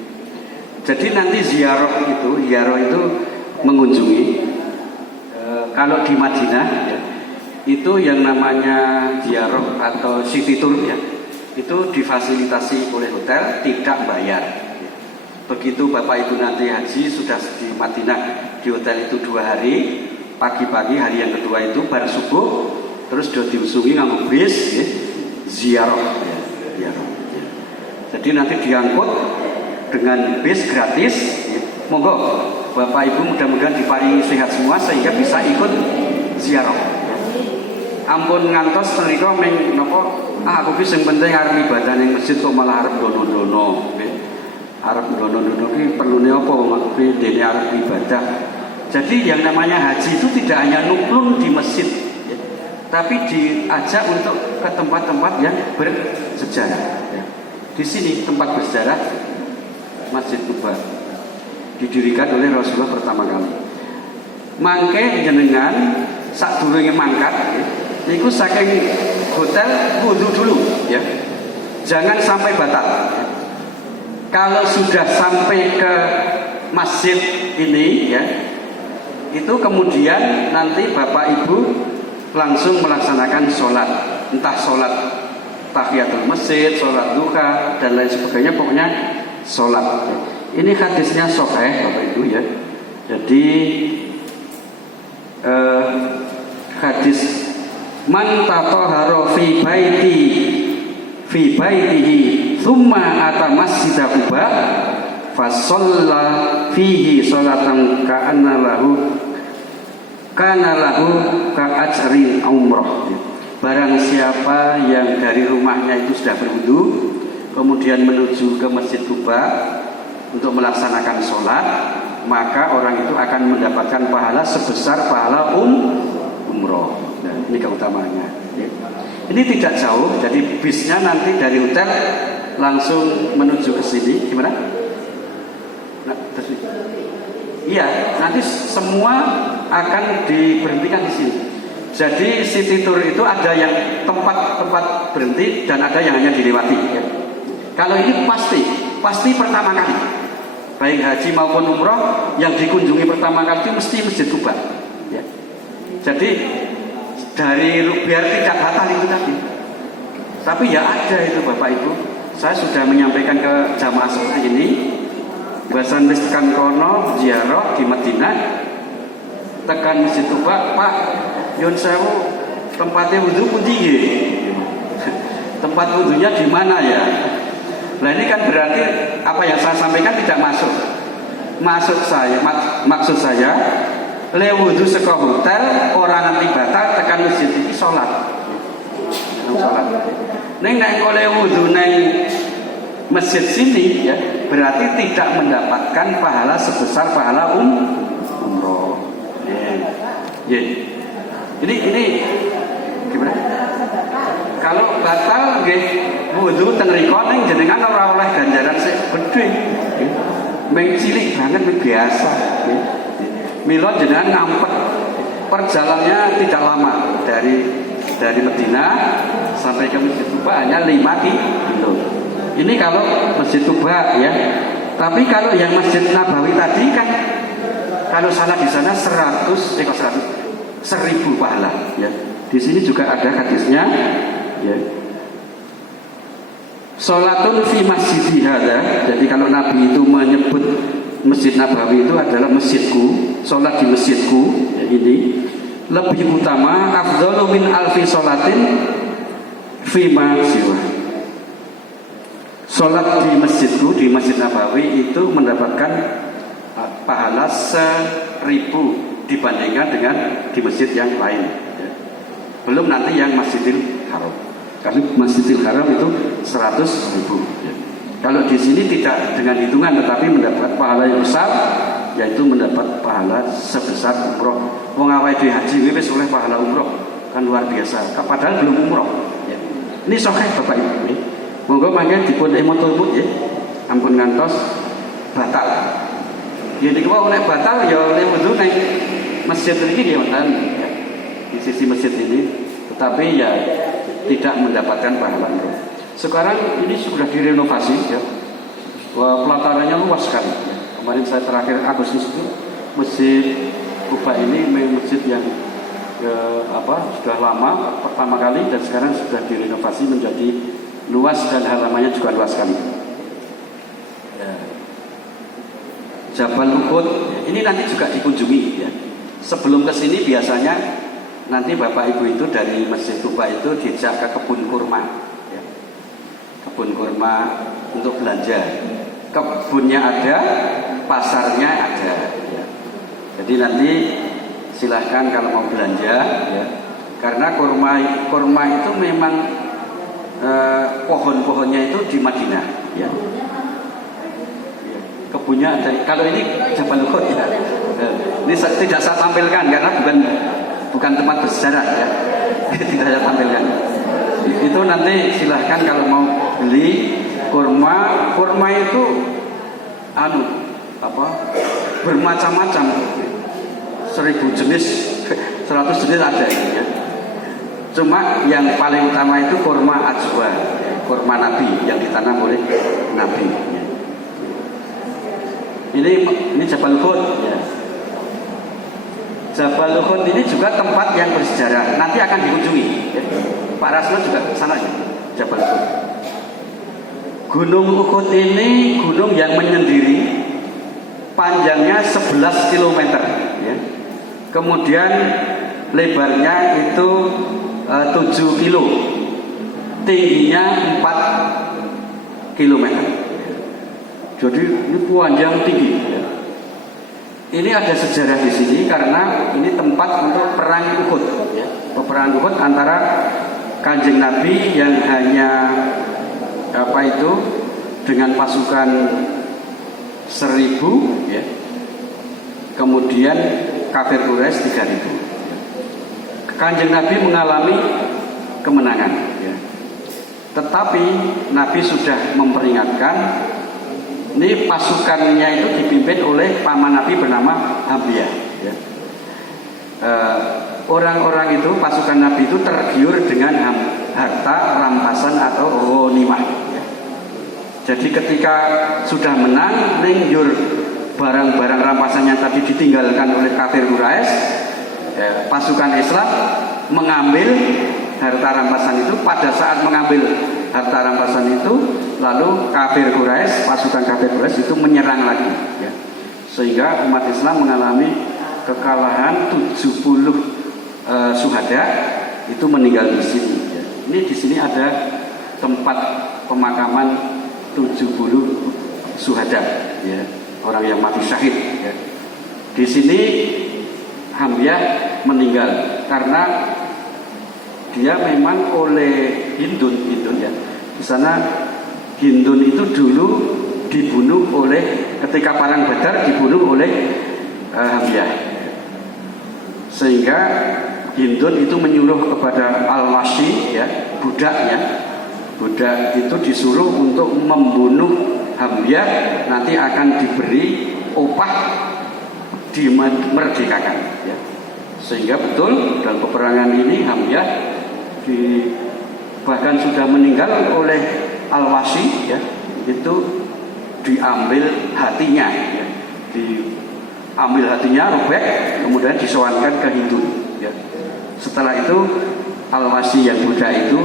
Jadi nanti ziarah itu mengunjungi kalau di Madinah, ya, itu yang namanya ziarah atau city tour, ya, itu difasilitasi oleh hotel, tidak bayar. Begitu Bapak Ibu nanti haji sudah di Madinah di hotel itu 2 hari, pagi-pagi hari yang kedua itu baru subuh terus sudah diusungi nganggo bis, ya, ziarah, ya, ziarah, ya. Jadi nanti diangkut dengan bis gratis, ya. Monggo Bapak Ibu mudah-mudahan diparingi sehat semua sehingga bisa ikut ziarah, ya. Ampun ngantos menika meng napa aku ki sing penting arep ibadah ning masjid kok malah arep dono-dono, ya. Arep dono-dono ki perlune apa wong ki dene arep ibadah. Jadi yang namanya haji itu tidak hanya nuklun di masjid, ya, tapi diajak untuk ke tempat-tempat yang bersejarah, ya. Di sini tempat bersejarah Masjid Kuba didirikan oleh Rasulullah pertama kali. Mangke jenengan sadurunge mangkat, ya, niku saking hotel wudu dulu, ya. Jangan sampai batal, ya. Kalau sudah sampai ke masjid ini, ya, itu kemudian nanti Bapak Ibu langsung melaksanakan sholat, entah sholat tahiyatul masjid, sholat duha dan lain sebagainya, pokoknya sholat. Ini hadisnya sahih Bapak Ibu, ya. Jadi hadis man tatahhara fi baitihi thumma ata masjid Quba fa shalla fihi sholatan kana lahu ka ajri umrah. Barang siapa yang dari rumahnya itu sudah berwudu kemudian menuju ke Masjid Quba untuk melaksanakan sholat, maka orang itu akan mendapatkan pahala sebesar pahala umroh. Nah, ini keutamaannya. Ini tidak jauh, jadi bisnya nanti dari hotel langsung menuju ke sini. Gimana? Nah, iya, nanti semua akan diberhentikan di sini. Jadi city tour itu ada yang tempat-tempat berhenti dan ada yang hanya dilewati. Ya. Kalau ini pasti pertama kali, baik haji maupun umroh yang dikunjungi pertama kali itu mesti Masjid Quba. Ya. Jadi biar tidak batal itu tadi. Tapi ya ada itu Bapak Ibu. Saya sudah menyampaikan ke jamaah seperti ini. Bahasan wis tekan kono ziarah di Madinah, tekan Masjid Quba, Pak, Yun sewu tempatnya wudhu pundi nggih? Tempat wudhunya di mana ya? Nah ini kan berarti apa yang saya sampaikan tidak masuk. Maksud saya le wudhu saka hotel orang nanti batal tekan masjid iki sholat. Neng le wudhu neng masjid sini ya berarti tidak mendapatkan pahala sebesar pahala umroh. Yeah. Ini gimana? Kalau batal nggih wudu teng riko ning jenengan ora oleh ganjaran sik gedhe. Meng cilik banget biasa. Mila jenengan ngampet. Perjalanannya tidak lama dari Madinah sampai ke Masjid Quba hanya 5 kilo. Ini kalau Masjid Quba ya. Tapi kalau yang Masjid Nabawi tadi kan kalau salah di sana 1000 pahala ya. Di sini juga ada hadisnya ya. Salatun fi masjidi hadza. Jadi kalau Nabi itu menyebut Masjid Nabawi itu adalah masjidku, salat di masjidku ya, ini lebih utama afdhalu min alfi salatin fi ma siwa. Salat di masjidku di Masjid Nabawi itu mendapatkan pahala 1000 dibandingkan dengan di masjid yang lain ya. Belum nanti yang Masjidil Haram. Kalau Masjidil Haram itu 100.000 ya. Kalau di sini tidak dengan hitungan tetapi mendapat pahala yang besar, yaitu mendapat pahala sebesar umroh. Wong awake dhewe haji wis oleh pahala umroh, kan luar biasa. Padahal belum umroh ya. Ini sahih Bapak Ibu ya. Monggo mangke dipun emotur ya. Ampun ngantos batal. Ya niku oleh batal ya oleh wudu ning masjid ini ya wonten ya, di sisi masjid ini, tetapi ya tidak mendapatkan pahala. Sekarang ini sudah direnovasi ya. Pelatarannya luas sekali. Ya. Kemarin saya terakhir Agustus itu Masjid Quba ini masjid yang sudah lama pertama kali dan sekarang sudah direnovasi menjadi luas dan halamannya juga luas sekali. Ya. Jabal Uhud ini nanti juga dikunjungi ya. Sebelum ke sini biasanya nanti Bapak Ibu itu dari Masjid Quba itu diajak ke kebun kurma ya. Kebun kurma untuk belanja. Kebunnya ada, pasarnya ada ya. Jadi nanti silahkan kalau mau belanja ya. Karena kurma itu memang pohon-pohonnya itu di Madinah ya. Kebunnya ada. Kalau ini Jabal Uhud ya. Ini tidak saya tampilkan karena bukan tempat bersejarah ya. Tidak saya tampilkan. Itu nanti silahkan kalau mau beli kurma itu bermacam-macam. 1000 jenis, 100 jenis ada ya. Cuma yang paling utama itu kurma ajwa, kurma Nabi yang ditanam oleh Nabi. Ya. Ini Jabal Uhud ya. Jabal Uhud ini juga tempat yang bersejarah. Nanti akan dikunjungi ya. Pak Rasno juga sana ya. Jabal Uhud. Gunung Uhud ini gunung yang menyendiri panjangnya 11 km ya. Kemudian lebarnya itu 7 kilo, tingginya 4 km. Jadi ini panjang tinggi ya. Ini ada sejarah di sini karena ini tempat untuk perang Uhud ya. Peperangan Uhud antara Kanjeng Nabi yang hanya dengan pasukan 1.000 ya. Kemudian kafir Quraisy 3.000. Kanjeng Nabi mengalami kemenangan ya. Tetapi Nabi sudah memperingatkan, ini pasukannya itu dipimpin oleh paman Nabi bernama Hambiyah ya. Orang-orang itu, pasukan Nabi itu tergiur dengan harta rampasan atau ghanimah ya. Jadi ketika sudah menang, nengjur barang-barang rampasannya tadi ditinggalkan oleh kafir Quraisy ya, pasukan Islam mengambil harta rampasan itu. Pada saat mengambil harta rampasan itu, lalu kafir Quraisy, pasukan kafir Quraisy itu menyerang lagi ya. Sehingga umat Islam mengalami kekalahan 70 syuhada itu meninggal di sini ya. Ini di sini ada tempat pemakaman 70 syuhada ya, orang yang mati syahid ya. Di sini Hambiyah meninggal karena dia memang oleh Hindun ya. Di sana Hindun itu dulu dibunuh oleh, ketika perang Badar dibunuh oleh Hambiyah. Sehingga Hindun itu menyuruh kepada Al-Washi ya, budaknya. Budak itu disuruh untuk membunuh Hambiyah, nanti akan diberi upah, dimerdekakan ya. Sehingga betul dalam peperangan ini Hambiyah bahkan sudah meninggal oleh Al-Washi ya, itu diambil hatinya ya. Diambil hatinya, robek, kemudian disowankan ke Hindun ya. Setelah itu Al-Washi yang budak itu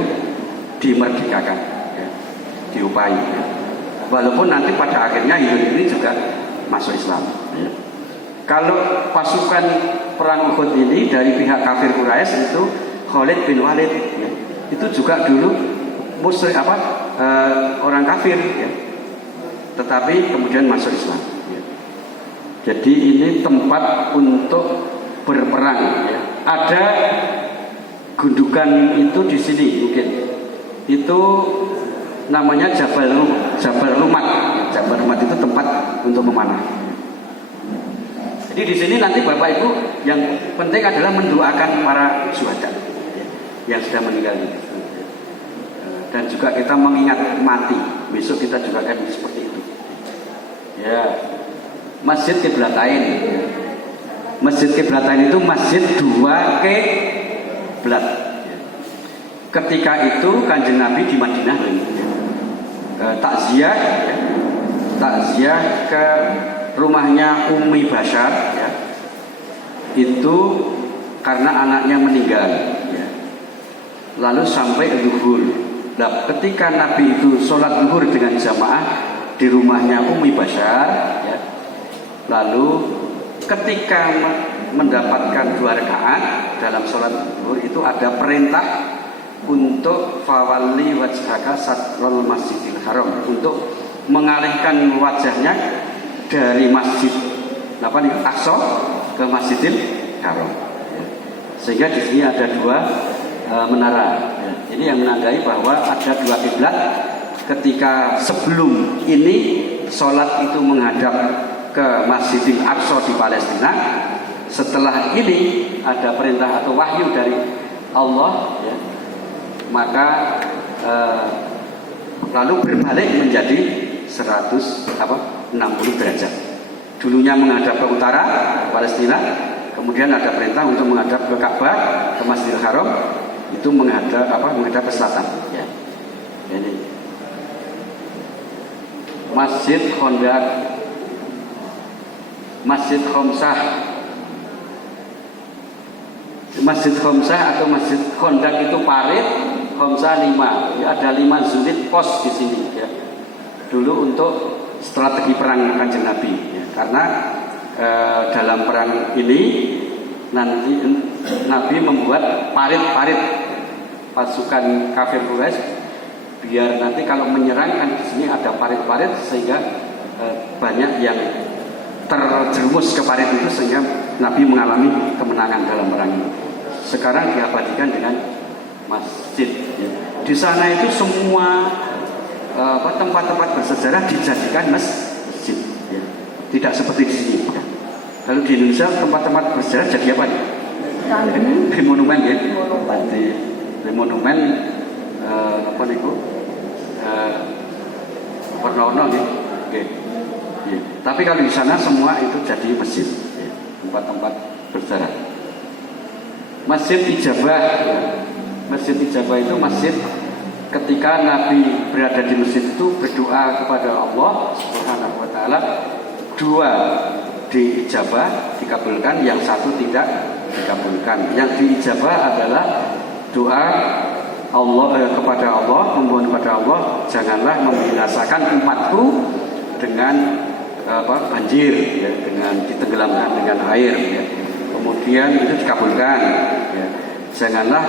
dimerdekakan ya, diupahi ya. Walaupun nanti pada akhirnya Hindun ini juga masuk Islam ya. Kalau pasukan perang Uhud ini dari pihak kafir Quraisy itu Khalid bin Walid ya, itu juga dulu musyrik orang kafir ya, tetapi kemudian masuk Islam ya. Jadi ini tempat untuk berperang ya. Ada gundukan itu di sini mungkin. Itu namanya Jabal Rumat. Jabal Rumat itu tempat untuk memanah. Jadi di sini nanti Bapak Ibu yang penting adalah mendoakan para syuhada ya, yang sudah meninggal itu. Dan juga kita mengingat mati. Besok kita juga akan seperti itu. Ya. Masjid Qiblatain. Masjid Qiblatain itu masjid 2 kiblat. Ketika itu Kanjeng Nabi di Madinah takziah ya. Takziah ke rumahnya Ummi Bashar ya. Itu karena anaknya meninggal ya. Lalu sampai zuhur. Nah, ketika Nabi itu sholat zuhur dengan jamaah di rumahnya Ummi Bashar ya. Lalu ketika mendapatkan 2 rakaat dalam sholat zuhur itu ada perintah untuk fawalli wajhaka satrul masjidil haram, untuk mengalihkan wajahnya dari masjid Aqsa ke Masjidil Haram. Sehingga di sini ada 2 menara. Ini yang menandai bahwa ada 2 kiblat. Ketika sebelum ini sholat itu menghadap ke Masjidil Aqsa di Palestina. Setelah ini ada perintah atau wahyu dari Allah ya, maka lalu berbalik menjadi 160 derajat. Dulunya menghadap ke utara Palestina, kemudian ada perintah untuk menghadap ke Ka'bah, ke Masjidil Haram, itu menghadap ke selatan ya. Jadi Masjid Khandaq, Masjid Khamsah, Masjid Khamsah atau Masjid Khandaq itu parit, Khamsah 5 ya, ada 5 unit pos di sini ya. Dulu untuk strategi perang Kanjeng Nabi ya. Karena dalam perang ini nanti Nabi membuat parit-parit pasukan kafir Quraisy biar nanti kalau menyerang kan di sini ada parit-parit sehingga banyak yang terjerumus ke parit itu sehingga Nabi mengalami kemenangan dalam perang ini. Sekarang diabadikan dengan masjid ya. Di sana itu semua tempat-tempat bersejarah dijadikan masjid ya. Tidak seperti di sini ya. Kalau di Indonesia tempat-tempat bersejarah jadi apa nih? Di monumen ya. Di monumen apa niku? Warna-warna ya. Oke. Ya. Tapi kalau di sana semua itu jadi masjid ya. Tempat-tempat bersejarah. Masjid Ijabah ya. Masjid Ijabah itu masjid ketika Nabi berada di masjid itu berdoa kepada Allah Subhanahu wa taala, dua diijabah dikabulkan, yang satu tidak dikabulkan. Yang diijabah adalah doa Allah kepada Allah, memohon kepada Allah, janganlah membinasakan umatku dengan banjir ya, dengan ditenggelamkan dengan air ya. Kemudian itu dikabulkan ya. Janganlah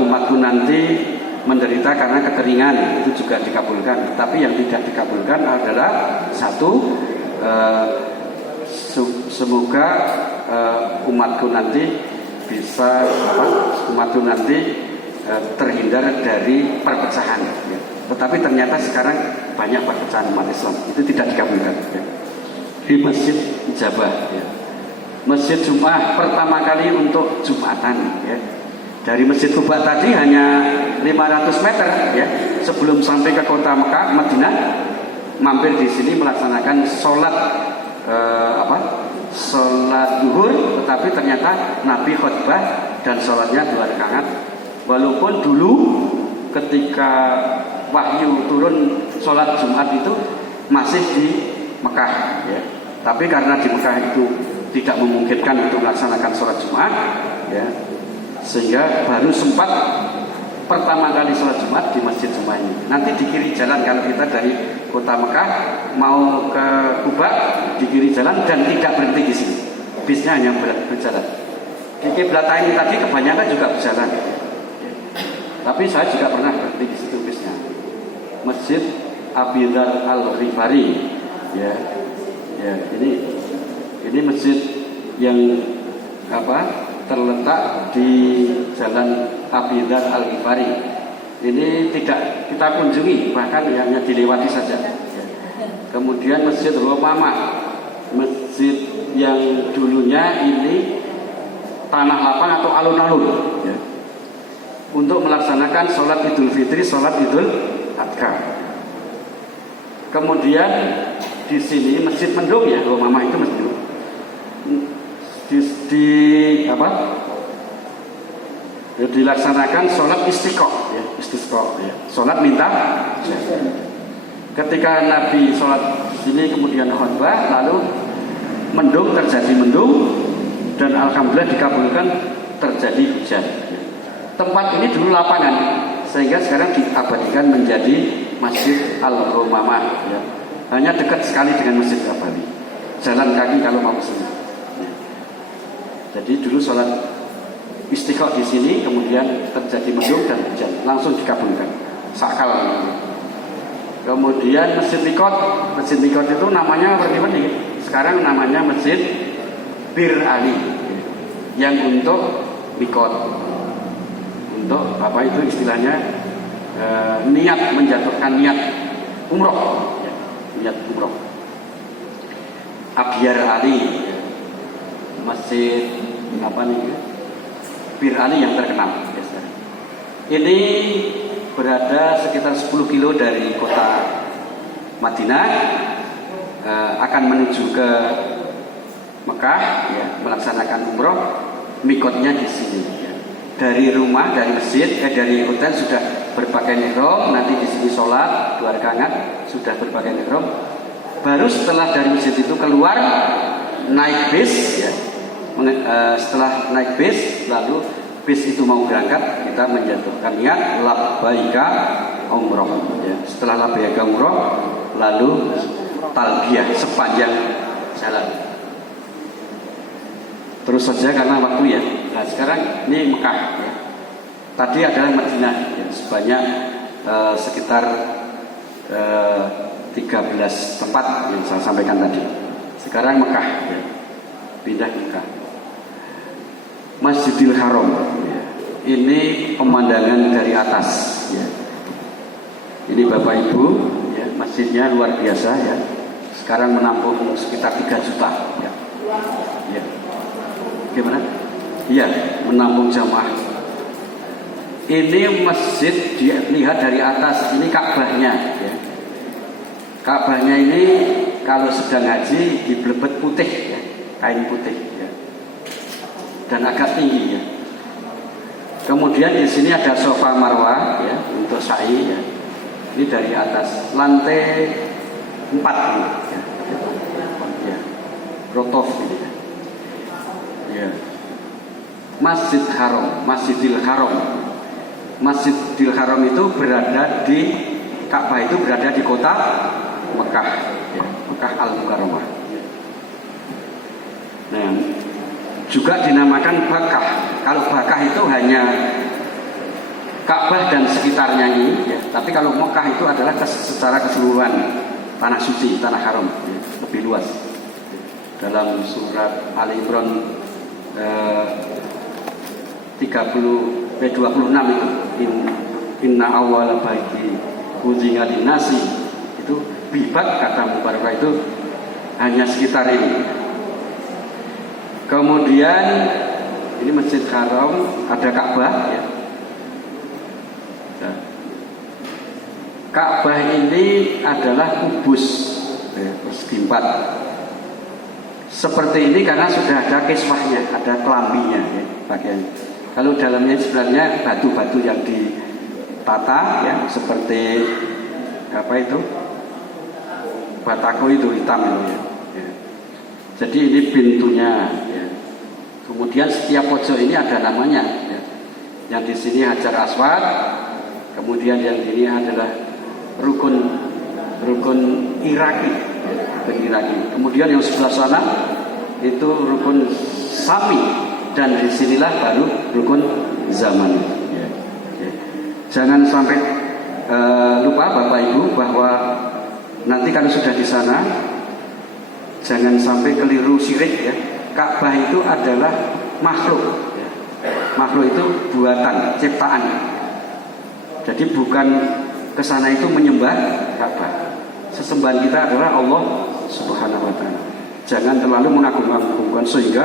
umatku nanti menderita karena kekeringan, itu juga dikabulkan. Tapi yang tidak dikabulkan adalah satu, semoga umatku nanti bisa umatku nanti terhindar dari perpecahan ya. Tetapi ternyata sekarang banyak perpecahan umat Islam, itu tidak dikabulkan ya. Di Masjid Ijabah ya. Masjid Jum'ah pertama kali untuk Jumatan ya. Dari Masjid Kuba tadi hanya 500 meter ya, sebelum sampai ke kota Mekah, Madinah, mampir di sini melaksanakan sholat sholat zuhur, tetapi ternyata Nabi khutbah dan sholatnya 2 rakaat. Walaupun dulu ketika wahyu turun sholat Jumat itu masih di Mekah ya. Tapi karena di Mekah itu tidak memungkinkan untuk melaksanakan sholat Jumat ya, sehingga baru sempat pertama kali sholat Jumat di Masjid Jum'ah ini. Nanti di kiri jalan kalau kita dari kota Mekah mau ke Kuba, di kiri jalan dan tidak berhenti di sini. Bisnya hanya berjalan. Di kiblat ini tadi kebanyakan juga berjalan. Tapi saya juga pernah berhenti di situ bisnya. Masjid Abi Dzar Al-Ghifari ya. Ya, ini masjid yang terletak di Jalan Abi Dzar Al-Ghifari. Ini tidak kita kunjungi, bahkan hanya dilewati saja. Kemudian Masjid Romamah, masjid yang dulunya ini tanah lapang atau alun-alun ya, untuk melaksanakan sholat Idul Fitri, sholat Idul Adha. Kemudian di sini Masjid Mendung ya, Romamah itu masjid dilaksanakan sholat istiqoh ya, sholat minta ya. Ketika Nabi sholat di sini kemudian khutbah, lalu mendung, terjadi mendung, dan alhamdulillah dikabulkan, terjadi hujan ya. Tempat ini dulu lapangan, sehingga sekarang diabadikan menjadi Masjid Al-Romamah ya. Hanya dekat sekali dengan Masjid Nabawi, jalan kaki kalau mau ke sini. Jadi dulu sholat istiqoh di sini, kemudian terjadi mendung dan hujan, langsung dikabulkan. Sakal. Kemudian Masjid Likot itu namanya bagaimana? Sekarang namanya Masjid Bir Ali, yang untuk Likot, untuk apa itu istilahnya niat, menjatuhkan niat umroh, ya, niat umroh. Abyar Ali, Masjid Bir Ali yang terkenal. Ini berada sekitar 10 kilo dari kota Madinah, akan menuju ke Mekah ya, melaksanakan umroh. Mikotnya di sini ya. Dari rumah, dari masjid, dari hotel sudah berpakaian ihram, nanti di sini sholat 2 rakaat sudah berpakaian ihram. Baru setelah dari masjid itu keluar, naik bis ya. Setelah naik bis, lalu bis itu mau berangkat, kita menjatuhkan niat labbaika umroh ya. Setelah labbaika umroh, lalu talbiyah sepanjang jalan. Terus saja karena waktu ya. Nah sekarang ini Mekah ya. Tadi adalah Madinah ya, sebanyak sekitar 13 tempat yang saya sampaikan tadi. Sekarang Mekah ya. Pindah Mekah. Masjidil Haram ya. Ini pemandangan dari atas ya. Ini Bapak Ibu ya, masjidnya luar biasa ya. Sekarang menampung sekitar 3 juta ya. Ya. Gimana? Iya, menampung jamaah. Ini masjid dilihat dari atas. Ini Ka'bahnya ya. Ka'bahnya ini kalau sedang haji diblebet putih ya, kain putih ya. Dan agak tinggi ya. Kemudian di sini ada sofa marwah ya untuk sa'i ya. Ini dari atas lantai 4 ya. Ya. Rotof ini ya. Ya. Masjid Haram, Masjidil Haram. Masjidil Haram itu berada di Ka'bah itu berada di kota Mekah, ya. Mekah Al-Mukarramah. Nah, juga dinamakan Bakah. Kalau Bakah itu hanya Ka'bah dan sekitarnya ini, ya. Tapi kalau Mekah itu adalah secara keseluruhan tanah suci, tanah haram, ya. Lebih luas. Dalam surat Ali Imran 26 itu inna awwala baiti wuzinga linnasi itu bibat kata Mubarak itu hanya sekitar ini. Kemudian ini Masjid Haram, ada Ka'bah ya. Ka'bah ini adalah kubus ya, persegi 4. Seperti ini karena sudah ada kiswahnya, ada kelambinya ya, bagian. Kalau dalamnya sebenarnya batu-batu yang ditata ya, seperti apa itu? Batako itu hitam itu ya. Ya. Jadi ini pintunya ya. Kemudian setiap pojok ini ada namanya ya. Yang di sini Hajar Aswad, kemudian yang ini adalah rukun Iraki ya, rukun Iraki. Kemudian yang sebelah sana itu rukun Sami. Dan disinilah baru rukun zaman ya. Ya. Jangan sampai lupa Bapak Ibu bahwa nanti kalau sudah di sana jangan sampai keliru syirik ya. Ka'bah itu adalah makhluk ya. Makhluk itu buatan, ciptaan. Jadi bukan kesana itu menyembah Ka'bah. Sesembahan kita adalah Allah Subhanahu wa ta'ala. Jangan terlalu mengagung-agungkan sehingga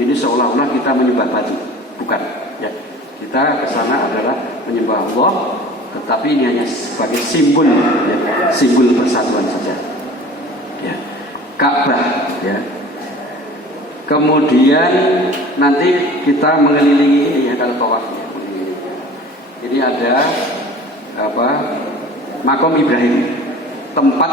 ini seolah-olah kita menyembah batu, bukan ya. Kita ke sana adalah menyembah Allah, tetapi ini hanya sebagai simbol ya, simbol persatuan saja. Ya. Ka'bah ya. Kemudian nanti kita mengelilingi ini ya kalau tawaf ya. Ini ada apa? Makom Ibrahim, tempat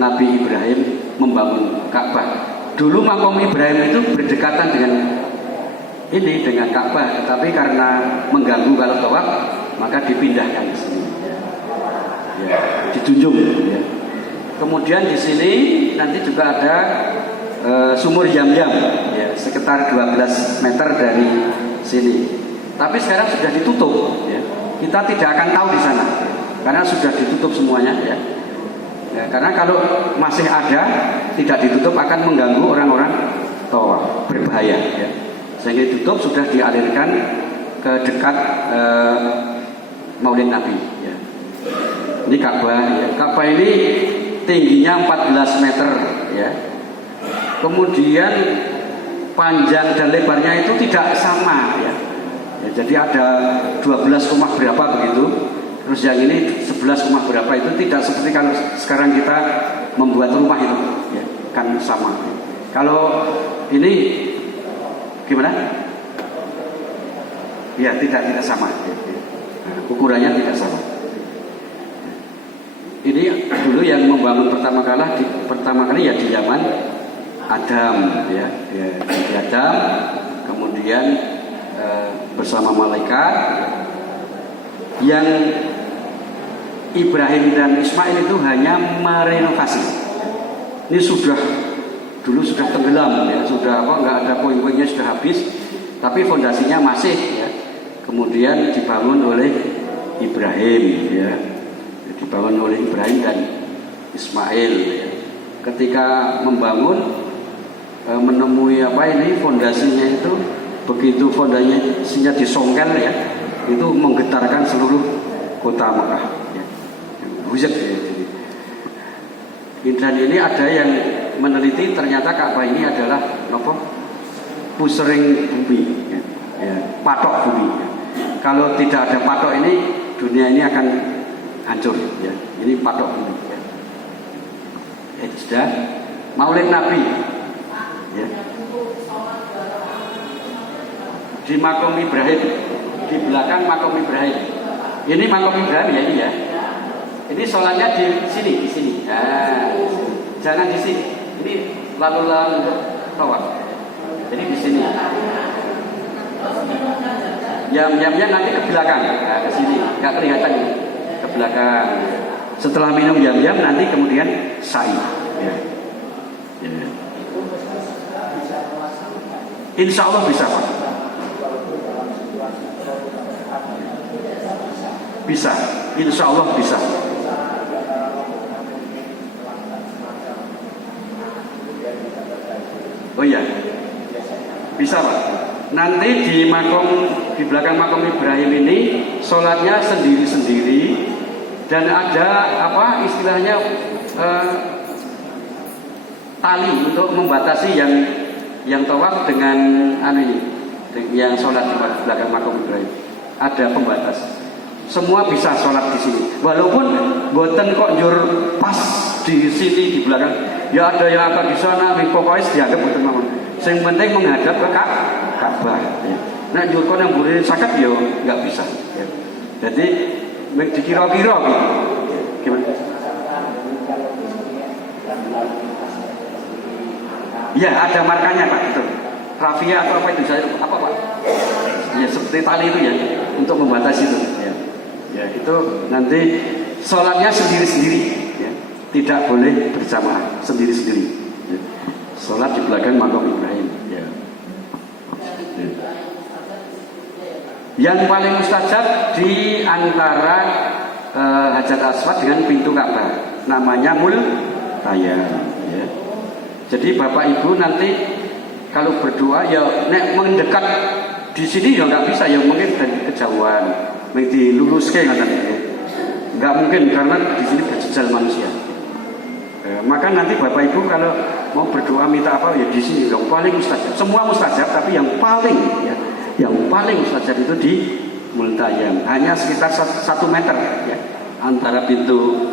Nabi Ibrahim membangun Ka'bah. Dulu makom Ibrahim itu berdekatan dengan Ka'bah, tetapi karena mengganggu kalau tawaf, maka dipindahkan ke sini. Ya, dijunjung. Ya. Kemudian di sini nanti juga ada sumur Yam-Yam, ya, sekitar 12 meter dari sini. Tapi sekarang sudah ditutup. Ya. Kita tidak akan tahu di sana, ya, karena sudah ditutup semuanya. Ya. Ya, karena kalau masih ada tidak ditutup akan mengganggu orang-orang tawaf, berbahaya ya. Sehingga ditutup sudah dialirkan ke dekat Maulid Nabi ya. Ini Ka'bah ya. Ka'bah ini tingginya 14 meter ya. Kemudian panjang dan lebarnya itu tidak sama ya. Ya, jadi ada 12 rumah berapa begitu. Terus yang ini 11 rumah berapa itu tidak seperti kalau sekarang kita membuat rumah itu ya, kan sama. Kalau ini gimana? Ya tidak sama ya, ya. Nah, ukurannya tidak sama. Ini dulu yang membangun pertama kali ya di zaman Adam ya, ya di Adam, kemudian bersama malaikat yang Ibrahim dan Ismail itu hanya merenovasi. Ini dulu sudah tenggelam ya, sudah nggak ada puing-puingnya, sudah habis, tapi fondasinya masih ya. Kemudian dibangun oleh Ibrahim ya, dibangun oleh Ibrahim dan Ismail ya. Ketika membangun menemui fondasinya itu, begitu fondasinya disongkel ya, itu menggetarkan seluruh kota Mekah ya. Buset ya. Dan ini ada yang meneliti, ternyata Ka'bah ini adalah pusering bumi ya. Ya, patok bumi ya. Kalau tidak ada patok ini, dunia ini akan hancur ya. Ini patok bumi ya. Sudah Maulid Nabi ya. Di makom Ibrahim, di belakang makom Ibrahim. Ini makom Ibrahim ya ini ya. Ini sholatnya di sini. Nah, jangan di sini. Ini lalu tawaf. Jadi di sini. Yam-yamnya nanti ke belakang, nah, ke sini, nggak kelihatan ke belakang. Setelah minum yam-yam nanti kemudian sa'i. Ya. Ya. Insya Allah bisa Pak. Bisa, insya Allah bisa. Oh iya, bisa Pak. Nanti di belakang makom Ibrahim ini sholatnya sendiri-sendiri dan ada istilahnya tali untuk membatasi yang tawaf dengan yang sholat di belakang makom Ibrahim. Ada pembatas. Semua bisa sholat di sini. Walaupun boten kok njur pas di sini di belakang. Ya ada yang akan di sana, pokoknya dianggap boten mawon. Yang penting menghadap ke Ka'bah. Ya. Nah njur kon yang boleh sakit ya nggak bisa. Ya. Jadi dikira-kira gitu. Gimana? Ya ada markanya Pak itu. Rafia atau apa itu saya apa Pak? Ya seperti tali itu ya untuk membatasi itu. Ya itu nanti sholatnya sendiri-sendiri ya. Tidak boleh berjamaah, sendiri-sendiri ya. Sholat di belakang makom Ibrahim ya. Ya. Yang paling mustajab di antara Hajar Aswad dengan pintu Ka'bah namanya Multayam ya. Jadi Bapak Ibu nanti kalau berdoa ya nek mendekat di sini ya nggak bisa ya, mungkin dari kejauhan diluruskan nggak mungkin karena di sini berjejal manusia. Maka nanti Bapak Ibu kalau mau berdoa minta apa ya di sini yang paling mustajab. Semua mustajab tapi yang paling mustajab itu di Multayam. Hanya sekitar 1 meter ya antara pintu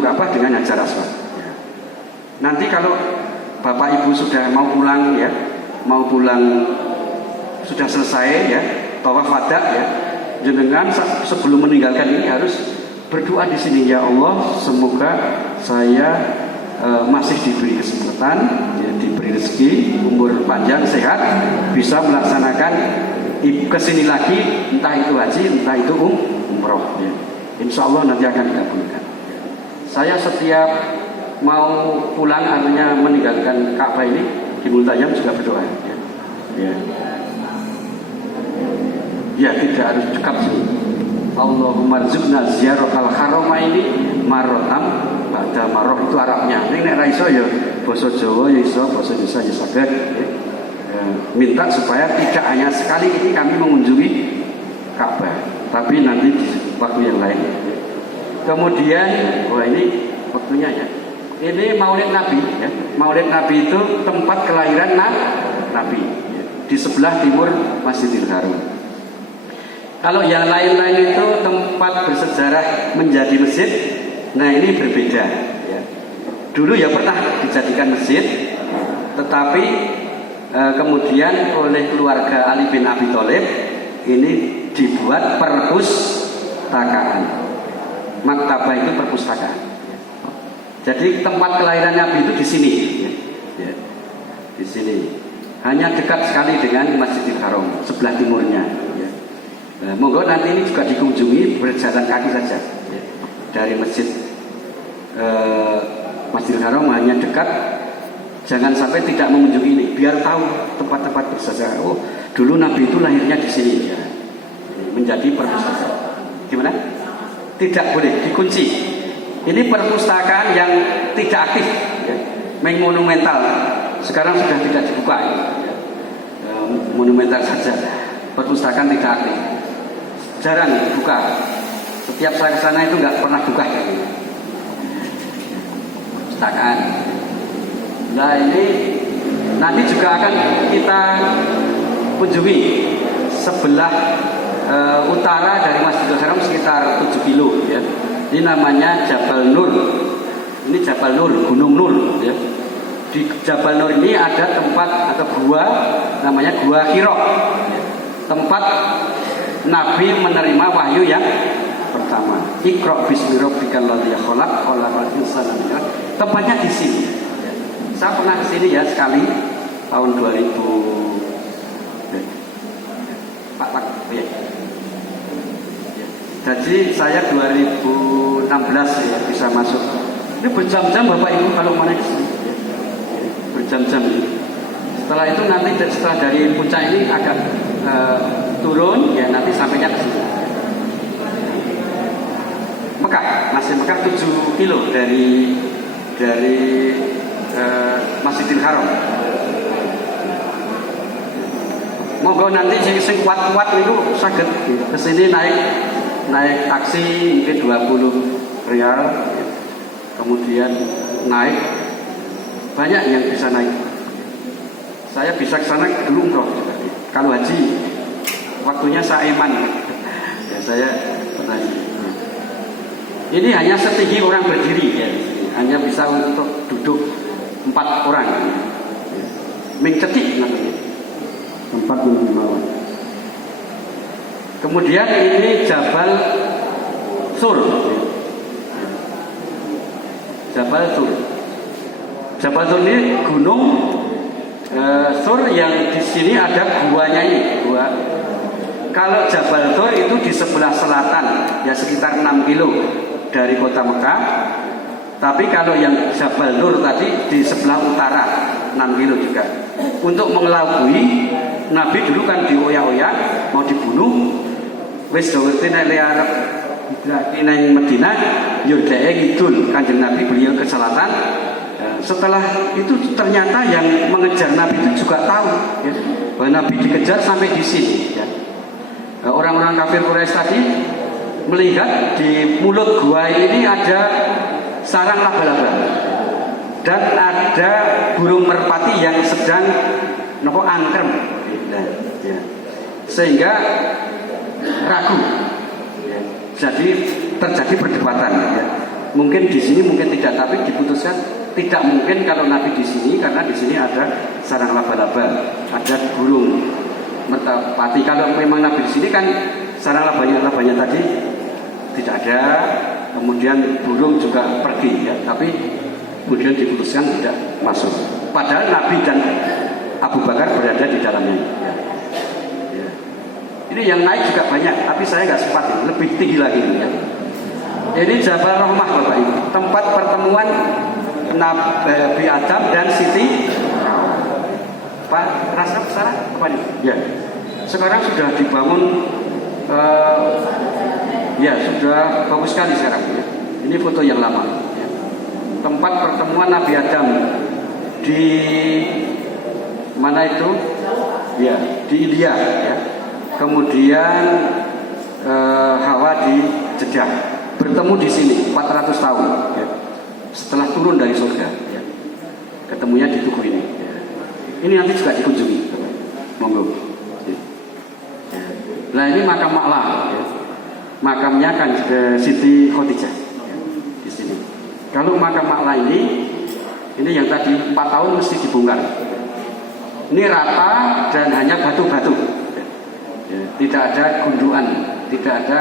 Ka'bah dengan Hajar Aswad. Ya. Nanti kalau Bapak Ibu sudah mau pulang sudah selesai ya tawaf wada ya, jenengan sebelum meninggalkan ini harus berdoa di sini, ya Allah semoga saya masih diberi kesempatan ya, diberi rezeki umur panjang sehat bisa melaksanakan kesini lagi, entah itu haji entah itu umroh ya. Insya Allah nanti akan dikabulkan. Saya setiap mau pulang artinya meninggalkan Ka'bah ini di Multayam juga berdoa ya. Ya. Ya tidak harus cekap sih. Allahumma rzuqna ziyaratal haramaini marrotam ba'da marroh, itu Arabnya. Ini nek ra iso ya basa Jawa ya iso, basa Indonesia ya saged ya. Minta supaya tidak hanya sekali ini kami mengunjungi Ka'bah, tapi nanti di waktu yang lain. Kemudian ini waktunya ya. Ini Maulid Nabi ya. Maulid Nabi itu tempat kelahiran Nabi ya. Di sebelah timur Masjidil Haram. Kalau yang lain-lain itu tempat bersejarah menjadi masjid, nah ini berbeda ya. Dulu ya pernah dijadikan masjid, tetapi kemudian oleh keluarga Ali bin Abi Thalib ini dibuat perpustakaan. Maktabah itu perpustakaan. Jadi tempat kelahiran Nabi itu di sini ya. Di sini. Hanya dekat sekali dengan Masjidil Haram, sebelah timurnya ya. Nah, monggo nanti ini juga dikunjungi, berjalan kaki saja ya. dari Masjidil Haram hanya dekat, jangan sampai tidak mengunjungi ini, biar tahu tempat-tempat bersejarah. Oh, dulu Nabi itu lahirnya di sini, ya. Menjadi perpustakaan. Gimana? Tidak boleh dikunci. Ini perpustakaan yang tidak aktif, ya. Monumental. Sekarang sudah tidak dibuka, ya. Monumental saja. Perpustakaan tidak aktif. Jarang dibuka. Setiap saya ke sana itu nggak pernah buka. Perpustakaan. Nah ini nanti juga akan kita kunjungi sebelah utara dari Masjidil Haram sekitar 7 kilo, ya. Ini namanya Jabal Nur. Ini Jabal Nur, Gunung Nur, ya. Di Jabal Nur ini ada tempat atau gua namanya Gua Hira, ya. Tempat Nabi menerima wahyu yang pertama. Iqra bismi rabbikal ladzi khalaq, khalaqal insana min 'alaq. Tempatnya di sini. Ya. Saya pernah ke sini ya sekali tahun 2000. Pak, ya. Jadi saya 2016 ya bisa masuk. Ini berjam-jam Bapak Ibu kalau mau naik ke sini. Berjam-jam ini. Setelah itu nanti setelah dari puncak ini agak turun ya nanti sampainya ke sini. Mekah, masih Mekah 7 kilo dari Masjidil Haram. Monggo nanti sing kuat-kuat itu saged ke sini naik taksi mungkin 20 rial, kemudian naik banyak yang bisa naik. Saya bisa ke sana dulu umroh juga. Kalau haji waktunya Sa'iman ya saya pernah. Ini hanya setinggi orang berdiri ya. Hanya bisa untuk duduk 4 orang. Mengcetik namanya. Tempat membawa. Kemudian ini Jabal Sur. Jabal Sur. Jabal Sur ini gunung Sur yang di sini ada guanya ini. Gua. Kalau Jabal Sur itu di sebelah selatan, ya sekitar 6 kilo dari kota Mekah. Tapi kalau yang Jabal Nur tadi di sebelah utara 6 kilo juga. Untuk mengelabui Nabi dulu kan dioyak-oyak mau dibunuh. Wis dawete nek arep nang Madinah yo dheke ngidul, Kanjeng Nabi beliau ke selatan. Setelah itu ternyata yang mengejar Nabi itu juga tahu ya, bahwa Nabi dikejar sampai di sini ya. Orang-orang kafir Quraisy tadi melihat di mulut gua ini ada sarang laba-laba dan ada burung merpati yang sedang nopo angkrem. Nah, ya. Sehingga ragu ya. Jadi terjadi perdebatan ya. Mungkin di sini mungkin tidak, tapi diputuskan tidak mungkin kalau Nabi di sini karena di sini ada sarang laba-laba, ada burung merpati. Kalau memang Nabi di sini kan sarang labanya tadi tidak ada, kemudian burung juga pergi ya, tapi kemudian diputuskan tidak masuk. Padahal Nabi dan Abu Bakar berada di dalamnya. Ya. Ya. Ini yang naik juga banyak, tapi saya nggak sempat ini, lebih tinggi lagi ya. Ini Jabal Rahmah Bapak Ibu, tempat pertemuan Nabi Adam dan Siti Pak Rasaf salah apa nih? Ya. Sekarang sudah dibangun, ya sudah bagus sekali sekarang. Ya. Ini foto yang lama. Ya. Tempat pertemuan Nabi Adam di mana itu? Ya, di India. Ya. Kemudian Hawa di Jeddah. Bertemu di sini 400 tahun. Ya. Setelah turun dari surga. Ya. Ketemunya di tugu ini. Ya. Ini nanti juga dikunjungi. Monggo. Ya. Nah ini makam Ma'la. Ya. Makamnya kan Siti Khadijah. Ya. Di sini. Kalau makam Ma'la ini yang tadi 4 tahun mesti dibongkar. Ini rata dan hanya batu-batu, ya, tidak ada gundukan, tidak ada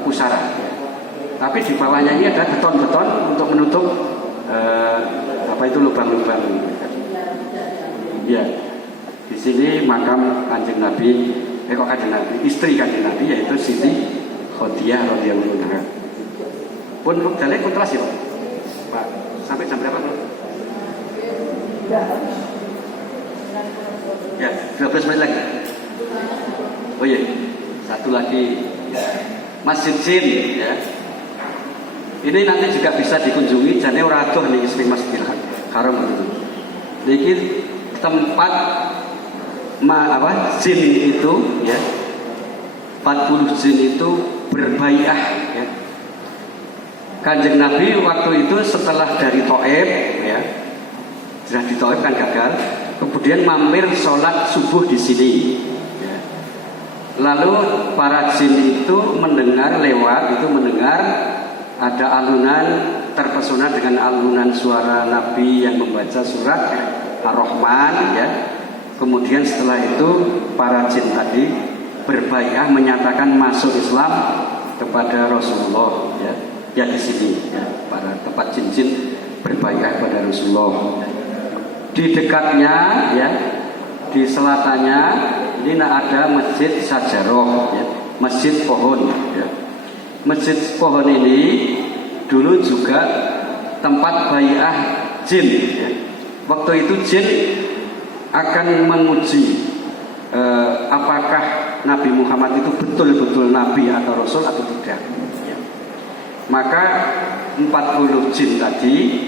pusara. Ya. Tapi di bawahnya ini ada beton-beton untuk menutup lubang-lubang. Ya, di sini makam Kanjeng Nabi, Kanjeng Nabi, istri Kanjeng Nabi yaitu Siti Khadijah radhiyallahu anha. Pun jalan kontras ya Pak? Pak, sampai jam berapa Pak? Ya, 12 menit lagi. Oh iya, satu lagi Masjid Jin ya. Ini nanti juga bisa dikunjungi. Jane ora adoh niki sing Masjidil Haram itu. Niki tempat jin itu ya. 40 jin itu berbaiah ya. Kanjeng Nabi waktu itu setelah dari Thaif ya. Sudah di Thaif kan gagal, kemudian mampir sholat subuh di sini ya. Lalu para jin itu mendengar ada alunan, terpesona dengan alunan suara Nabi yang membaca surat Ar-Rahman ya. Kemudian setelah itu para jin tadi berbaiah menyatakan masuk Islam kepada Rasulullah ya. Ya di sini ya, para tempat jin-jin berbaiah kepada Rasulullah. Di dekatnya ya, di selatannya ini ada Masjid Sajaroh ya, masjid pohon ya. Masjid pohon ini dulu juga tempat baiah jin ya. Waktu itu jin akan menguji apakah Nabi Muhammad itu betul-betul Nabi atau Rasul atau tidak ya. Maka 40 jin tadi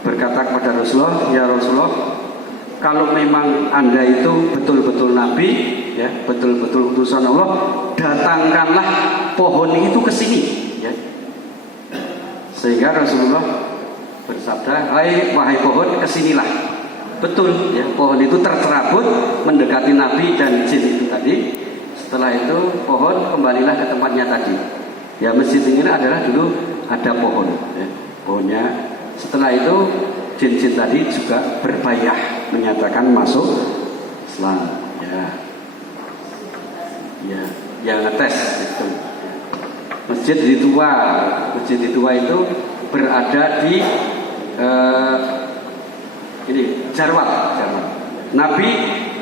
berkata kepada Rasulullah, ya Rasulullah, kalau memang Anda itu betul-betul Nabi ya, betul-betul utusan Allah, datangkanlah pohon itu ke sini ya. Sehingga Rasulullah bersabda, wahai pohon, kesinilah. Betul ya, pohon itu tercerabut mendekati Nabi dan jin itu tadi. Setelah itu pohon kembalilah ke tempatnya tadi ya. Masjid ini adalah dulu ada pohon ya, pohonnya. Setelah itu jin-jin tadi juga berbaiah menyatakan masuk Islam ya. Ya, yang ngetes itu. Masjid di tua itu berada di ini Jarwat. Nabi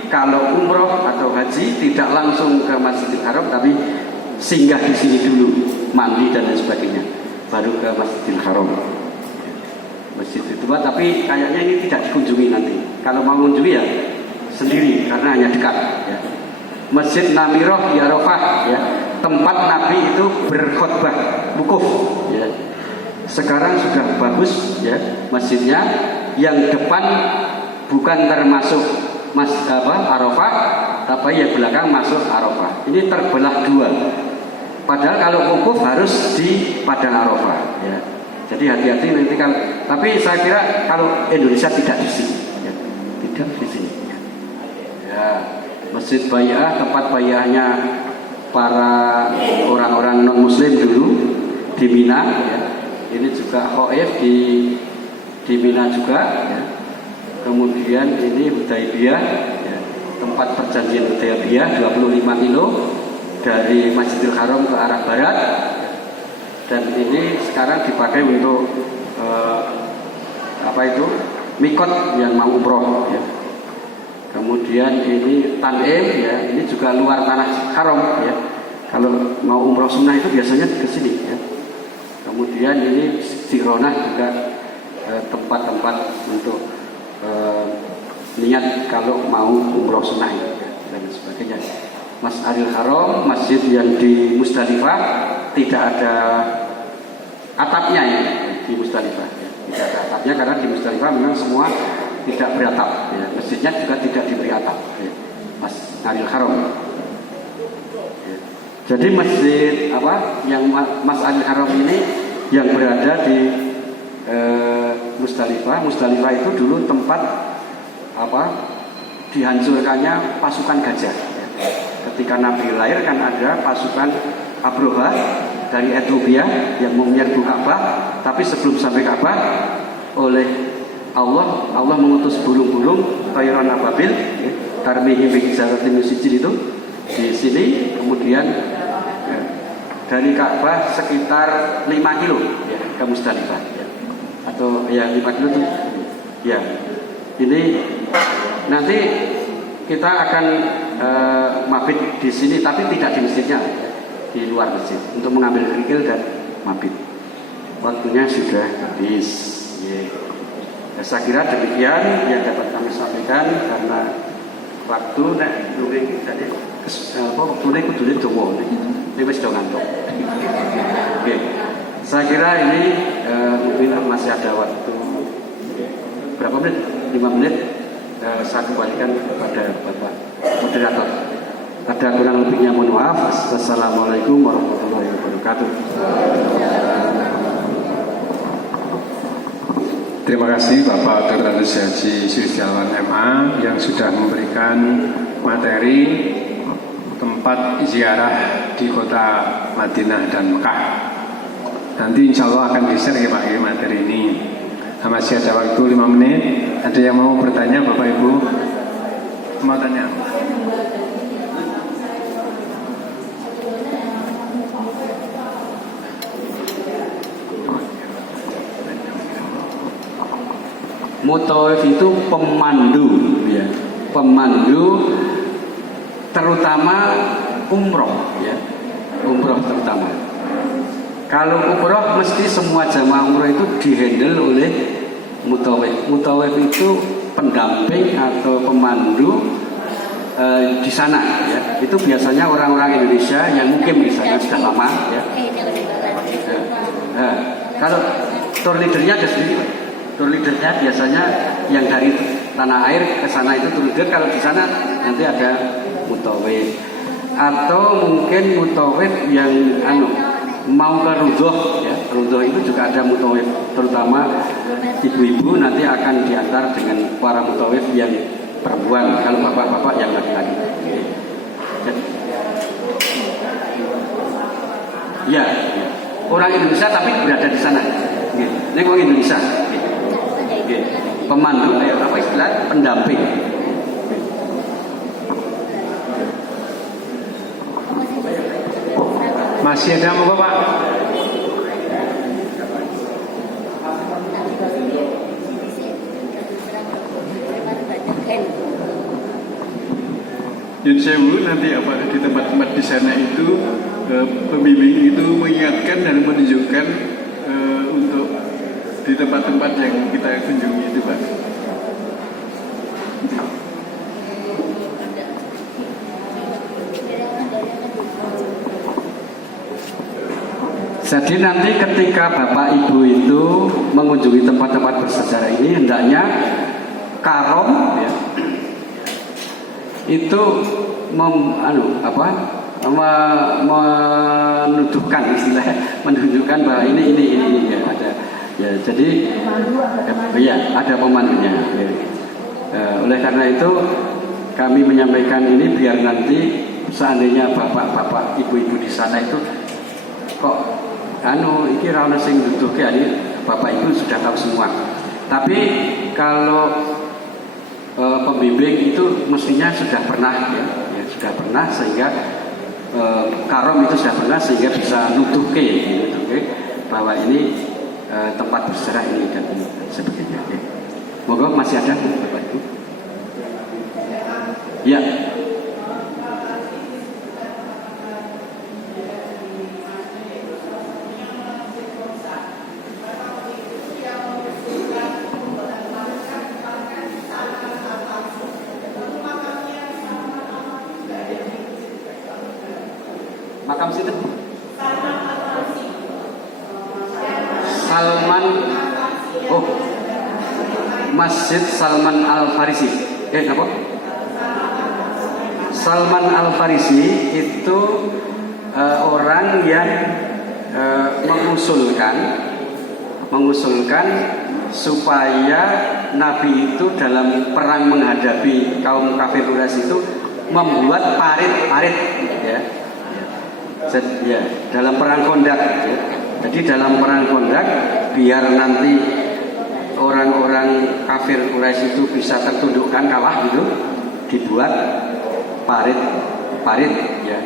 kalau umroh atau haji tidak langsung ke Masjidil Haram, tapi singgah di sini dulu, mandi dan lain sebagainya, baru ke Masjidil Haram. Masjid itu tapi kayaknya ini tidak dikunjungi nanti. Kalau mau mengunjungi ya sendiri karena hanya dekat ya. Masjid Namiroh di Arafah ya, tempat Nabi itu berkhutbah wukuf ya. Sekarang sudah bagus ya masjidnya. Yang depan bukan termasuk Arafah, tapi yang belakang masuk Arafah. Ini terbelah dua. Padahal kalau wukuf harus di padang Arafah ya. Jadi hati-hati nanti kalau, tapi saya kira kalau Indonesia tidak di sini ya. Tidak di sini ya. Masjid Bai'ah, tempat bai'ahnya para orang-orang non muslim dulu di Mina ya. Ini juga Khaif di Mina juga ya. Kemudian ini Hudaybiyah ya. Tempat perjanjian Hudaybiyah 25 kilo dari Masjidil Haram ke arah barat. Dan ini sekarang dipakai untuk mikot yang mau umroh ya. Kemudian ini Tanim ya, ini juga luar tanah haram ya. Kalau mau umroh sunnah itu biasanya ke sini ya. Kemudian ini Jironah juga tempat-tempat untuk niat kalau mau umroh sunnah ya, dan sebagainya. Masjidil Haram, masjid yang di Musdalifah tidak ada atapnya ya, di Musdalifah ya. Tidak ada atapnya karena di Musdalifah memang semua tidak beratap ya. Masjidnya juga tidak diberi atap ya. Masjidil Haram ya. Jadi masjid yang Masjidil Haram ini yang berada di Musdalifah itu dulu tempat dihancurkannya pasukan gajah ya. Ketika Nabi lahir kan ada pasukan Abroha dari Ethiopia yang mau menyerbu Ka'bah, tapi sebelum sampai Ka'bah oleh Allah mengutus burung-burung Tayran Ababil ya, tarmihi bihijaratin musijil itu di sini. Kemudian ya, dari Ka'bah sekitar 5 kilo ya, ke Musdalifah ya. Atau ya 5 kilo itu ya. Ini nanti kita akan mabit di sini, tapi tidak di masjidnya, di luar masjid untuk mengambil kerikil dan mabit. waktunya sudah habis. Ya, saya kira demikian yang dapat kami sampaikan karena waktu nek luwih jadi waktune kudune dawa nek wis do ngantuk. Oke. Saya kira ini mungkin masih ada waktu berapa menit? 5 menit. Saya kembalikan kepada Bapak moderator. Ada kurang lebihnya mohon maaf. Wassalamualaikum warahmatullahi wabarakatuh. Terima kasih Bapak Dr. Andes Haji Sulistiawan MA yang sudah memberikan materi tempat ziarah di kota Madinah dan Mekah. Nanti insya Allah akan di-share ya Pak materi ini. Masih ada waktu 5 menit. Ada yang mau bertanya Bapak Ibu? Mau tanya? Mutawif itu pemandu, ya, pemandu terutama umroh, ya, umroh terutama. Kalau umroh mesti semua jamaah umroh itu dihandle oleh mutawif. Mutawif itu pendamping atau pemandu di sana, ya. Itu biasanya orang-orang Indonesia yang mungkin di sana sudah lama, ya. Kalau tour leadernya ada sendiri. Tour leadernya biasanya yang dari tanah air ke sana itu tour leader. Kalau di sana nanti ada mutawif atau mungkin mutawif yang mau ke rudhoh, ya. Rudhoh itu juga ada mutawif, terutama ibu-ibu nanti akan diantar dengan para mutawif yang perempuan. Kalau bapak-bapak yang laki-laki. Ya, orang Indonesia tapi berada di sana. Ini orang Indonesia. Pemandu, apa istilah pendamping. Masih ada mau Pak? Yun sewu nanti apa di tempat-tempat di sana itu pembimbing itu mengingatkan dan menunjukkan untuk di tempat-tempat yang kita kunjungi itu Pak. Jadi nanti ketika Bapak Ibu itu mengunjungi tempat-tempat bersejarah ini hendaknya karom, ya, itu menuduhkan istilah, menunjukkan bahwa ini ya ada, ya, jadi ya ada pemandunya. Ya. Oleh karena itu kami menyampaikan ini biar nanti seandainya bapak-bapak, ibu-ibu di sana itu kok iki ra ono sing nuduhke, Bapak Ibu sudah tahu semua. Tapi kalau pembimbing itu mestinya sudah pernah, ya sudah pernah sehingga karom itu sudah pernah sehingga bisa nuduhke bahwa ini tempat bersejarah ini dan sebagainya. Ya. Moga masih ada Bapak Ibu. Ya. Makam situ Salman, Masjid Salman Al-Farisi. Apa? Salman Al-Farisi itu orang yang mengusulkan supaya Nabi itu dalam perang menghadapi kaum kafir Quraisy itu membuat parit-parit, ya. Ya, dalam perang Kondak, ya. Jadi dalam perang Kondak biar nanti orang-orang kafir Quraisy itu bisa tertundukkan kalah gitu, dibuat parit, ya.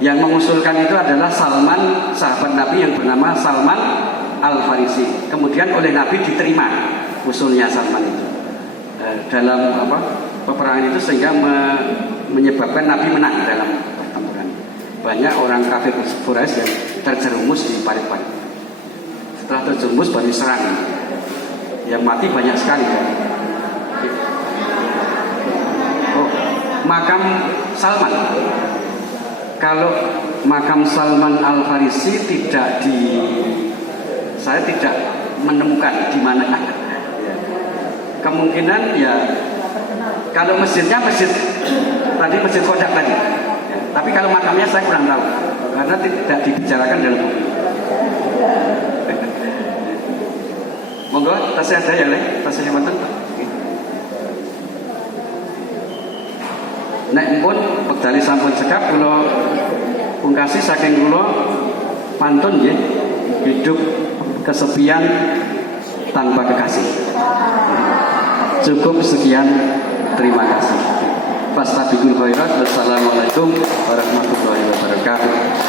Yang mengusulkan itu adalah Salman, sahabat Nabi yang bernama Salman Al-Farisi. Kemudian oleh Nabi diterima usulnya Salman itu dalam peperangan itu sehingga menyebabkan Nabi menang dalam pertempuran. Banyak orang kafir Quraisy yang terjerumus di parit-parit. Setelah terjumus baru diserang. Yang mati banyak sekali kan. Oh, makam Salman. Kalau makam Salman Al-Farisi saya tidak menemukan di mana. Kemungkinan ya kalau masjid Kodak tadi. Ya, tapi kalau makamnya saya kurang tahu karena tidak dibicarakan dalam buku. Monggo tasnya ada ya, tasnya manten. Nek pun wekdal sampun cekap kula pungkasi saking kula pantun nggih, hidup kesepian tanpa kekasih. Cukup sekian, terima kasih. Fastabiqul khairat. Wassalamualaikum warahmatullahi wabarakatuh.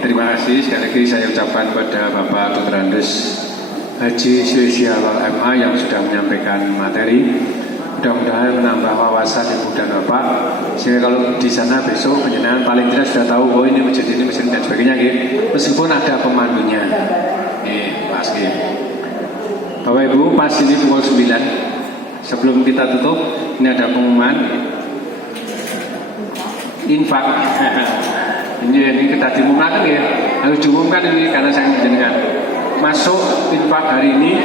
Terima kasih sekali lagi saya ucapkan kepada Bapak Dr. Andes Haji Spesial MA yang sudah menyampaikan materi. Mudah-mudahan menambah wawasan Ibu dan Bapak, sehingga kalau di sana besok penjenengan paling tidak sudah tahu oh ini masjid ini dan sebagainya gitu. Meskipun ada pemandunya. Mas gitu. Bapak Ibu, pas ini pukul 9. Sebelum kita tutup, ini ada pengumuman infak. Ini kita diumumkan ya, harus diumumkan ini karena saya menjenengan. Masuk infak hari ini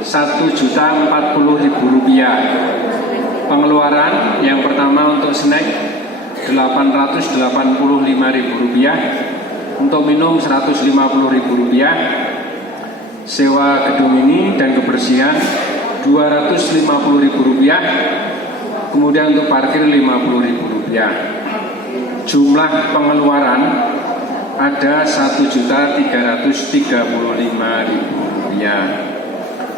Rp1.040.000. Pengeluaran yang pertama untuk snack Rp885.000, untuk minum Rp150.000, sewa gedung ini dan kebersihan Rp250.000, kemudian untuk parkir Rp50.000. Jumlah pengeluaran ada Rp1.335.000.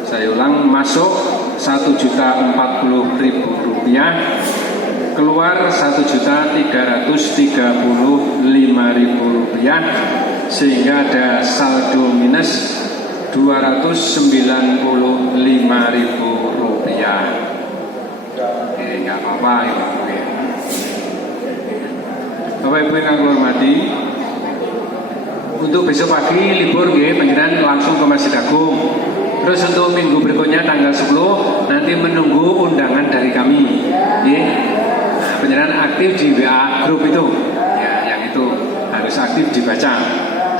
Saya ulang, masuk Rp1.040.000, keluar Rp1.335.000, sehingga ada saldo minus Rp295.000. Nggak apa-apa ya. Bapak Ibu yang kami hormati, untuk besok pagi libur nggih, panjenengan langsung ke Masjid Agung. Terus untuk minggu berikutnya tanggal 10 nanti menunggu undangan dari kami. Nggih. Nah, panjenengan aktif di WA grup itu. Ya, yang itu harus aktif dibaca.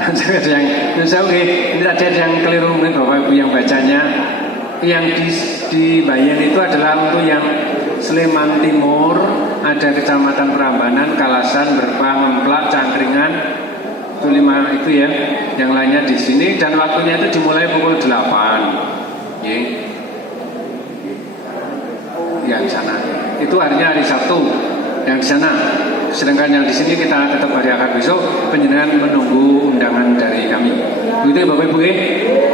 Dan saya ada ini tadi ada yang keliru mungkin Bapak Ibu yang bacanya. Yang di Bayan itu adalah untuk yang Sleman Timur, ada Kecamatan Prambanan, Kalasan, Berbah, Memplak, Cangkringan, itu 5 itu ya. Yang lainnya di sini dan waktunya itu dimulai pukul 8. Yang sana. Itu harinya hari Sabtu. Yang di sana. Sedangkan yang di sini kita tetap hari akad besok, penjenengan menunggu undangan dari kami. Begitu ya Bapak Ibu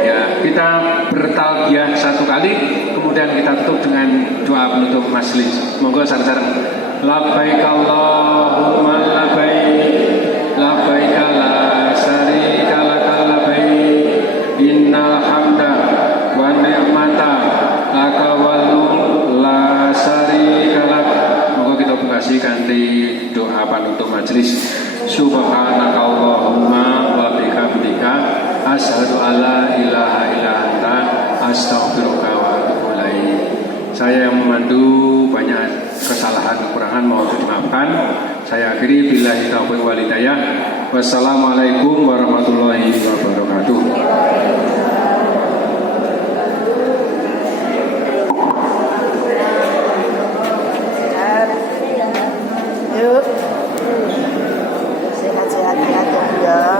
ya, kita bertalbiyah 1 kali, kemudian kita tutup dengan doa penutup majelis. Monggo sareng-sareng. Labbaik Allahumma labbaik, labbaik la syarika laka labbaik, innal hamda wa ni'mata laka wal mulk la syarika lak. Monggo kita bungkasi kanthi doa penutup majelis. Subhanakallahumma wa bihamdika asyhadu alla ilaha illa anta astaghfiruka wa atubu ilaik. Saya yang memandu banyak kesalahan kekurangan mohon dimaafkan. Saya akhiri billahi taufiq wal hidayah. Wassalamualaikum warahmatullahi wabarakatuh. Yuk, sehat-sehat ya.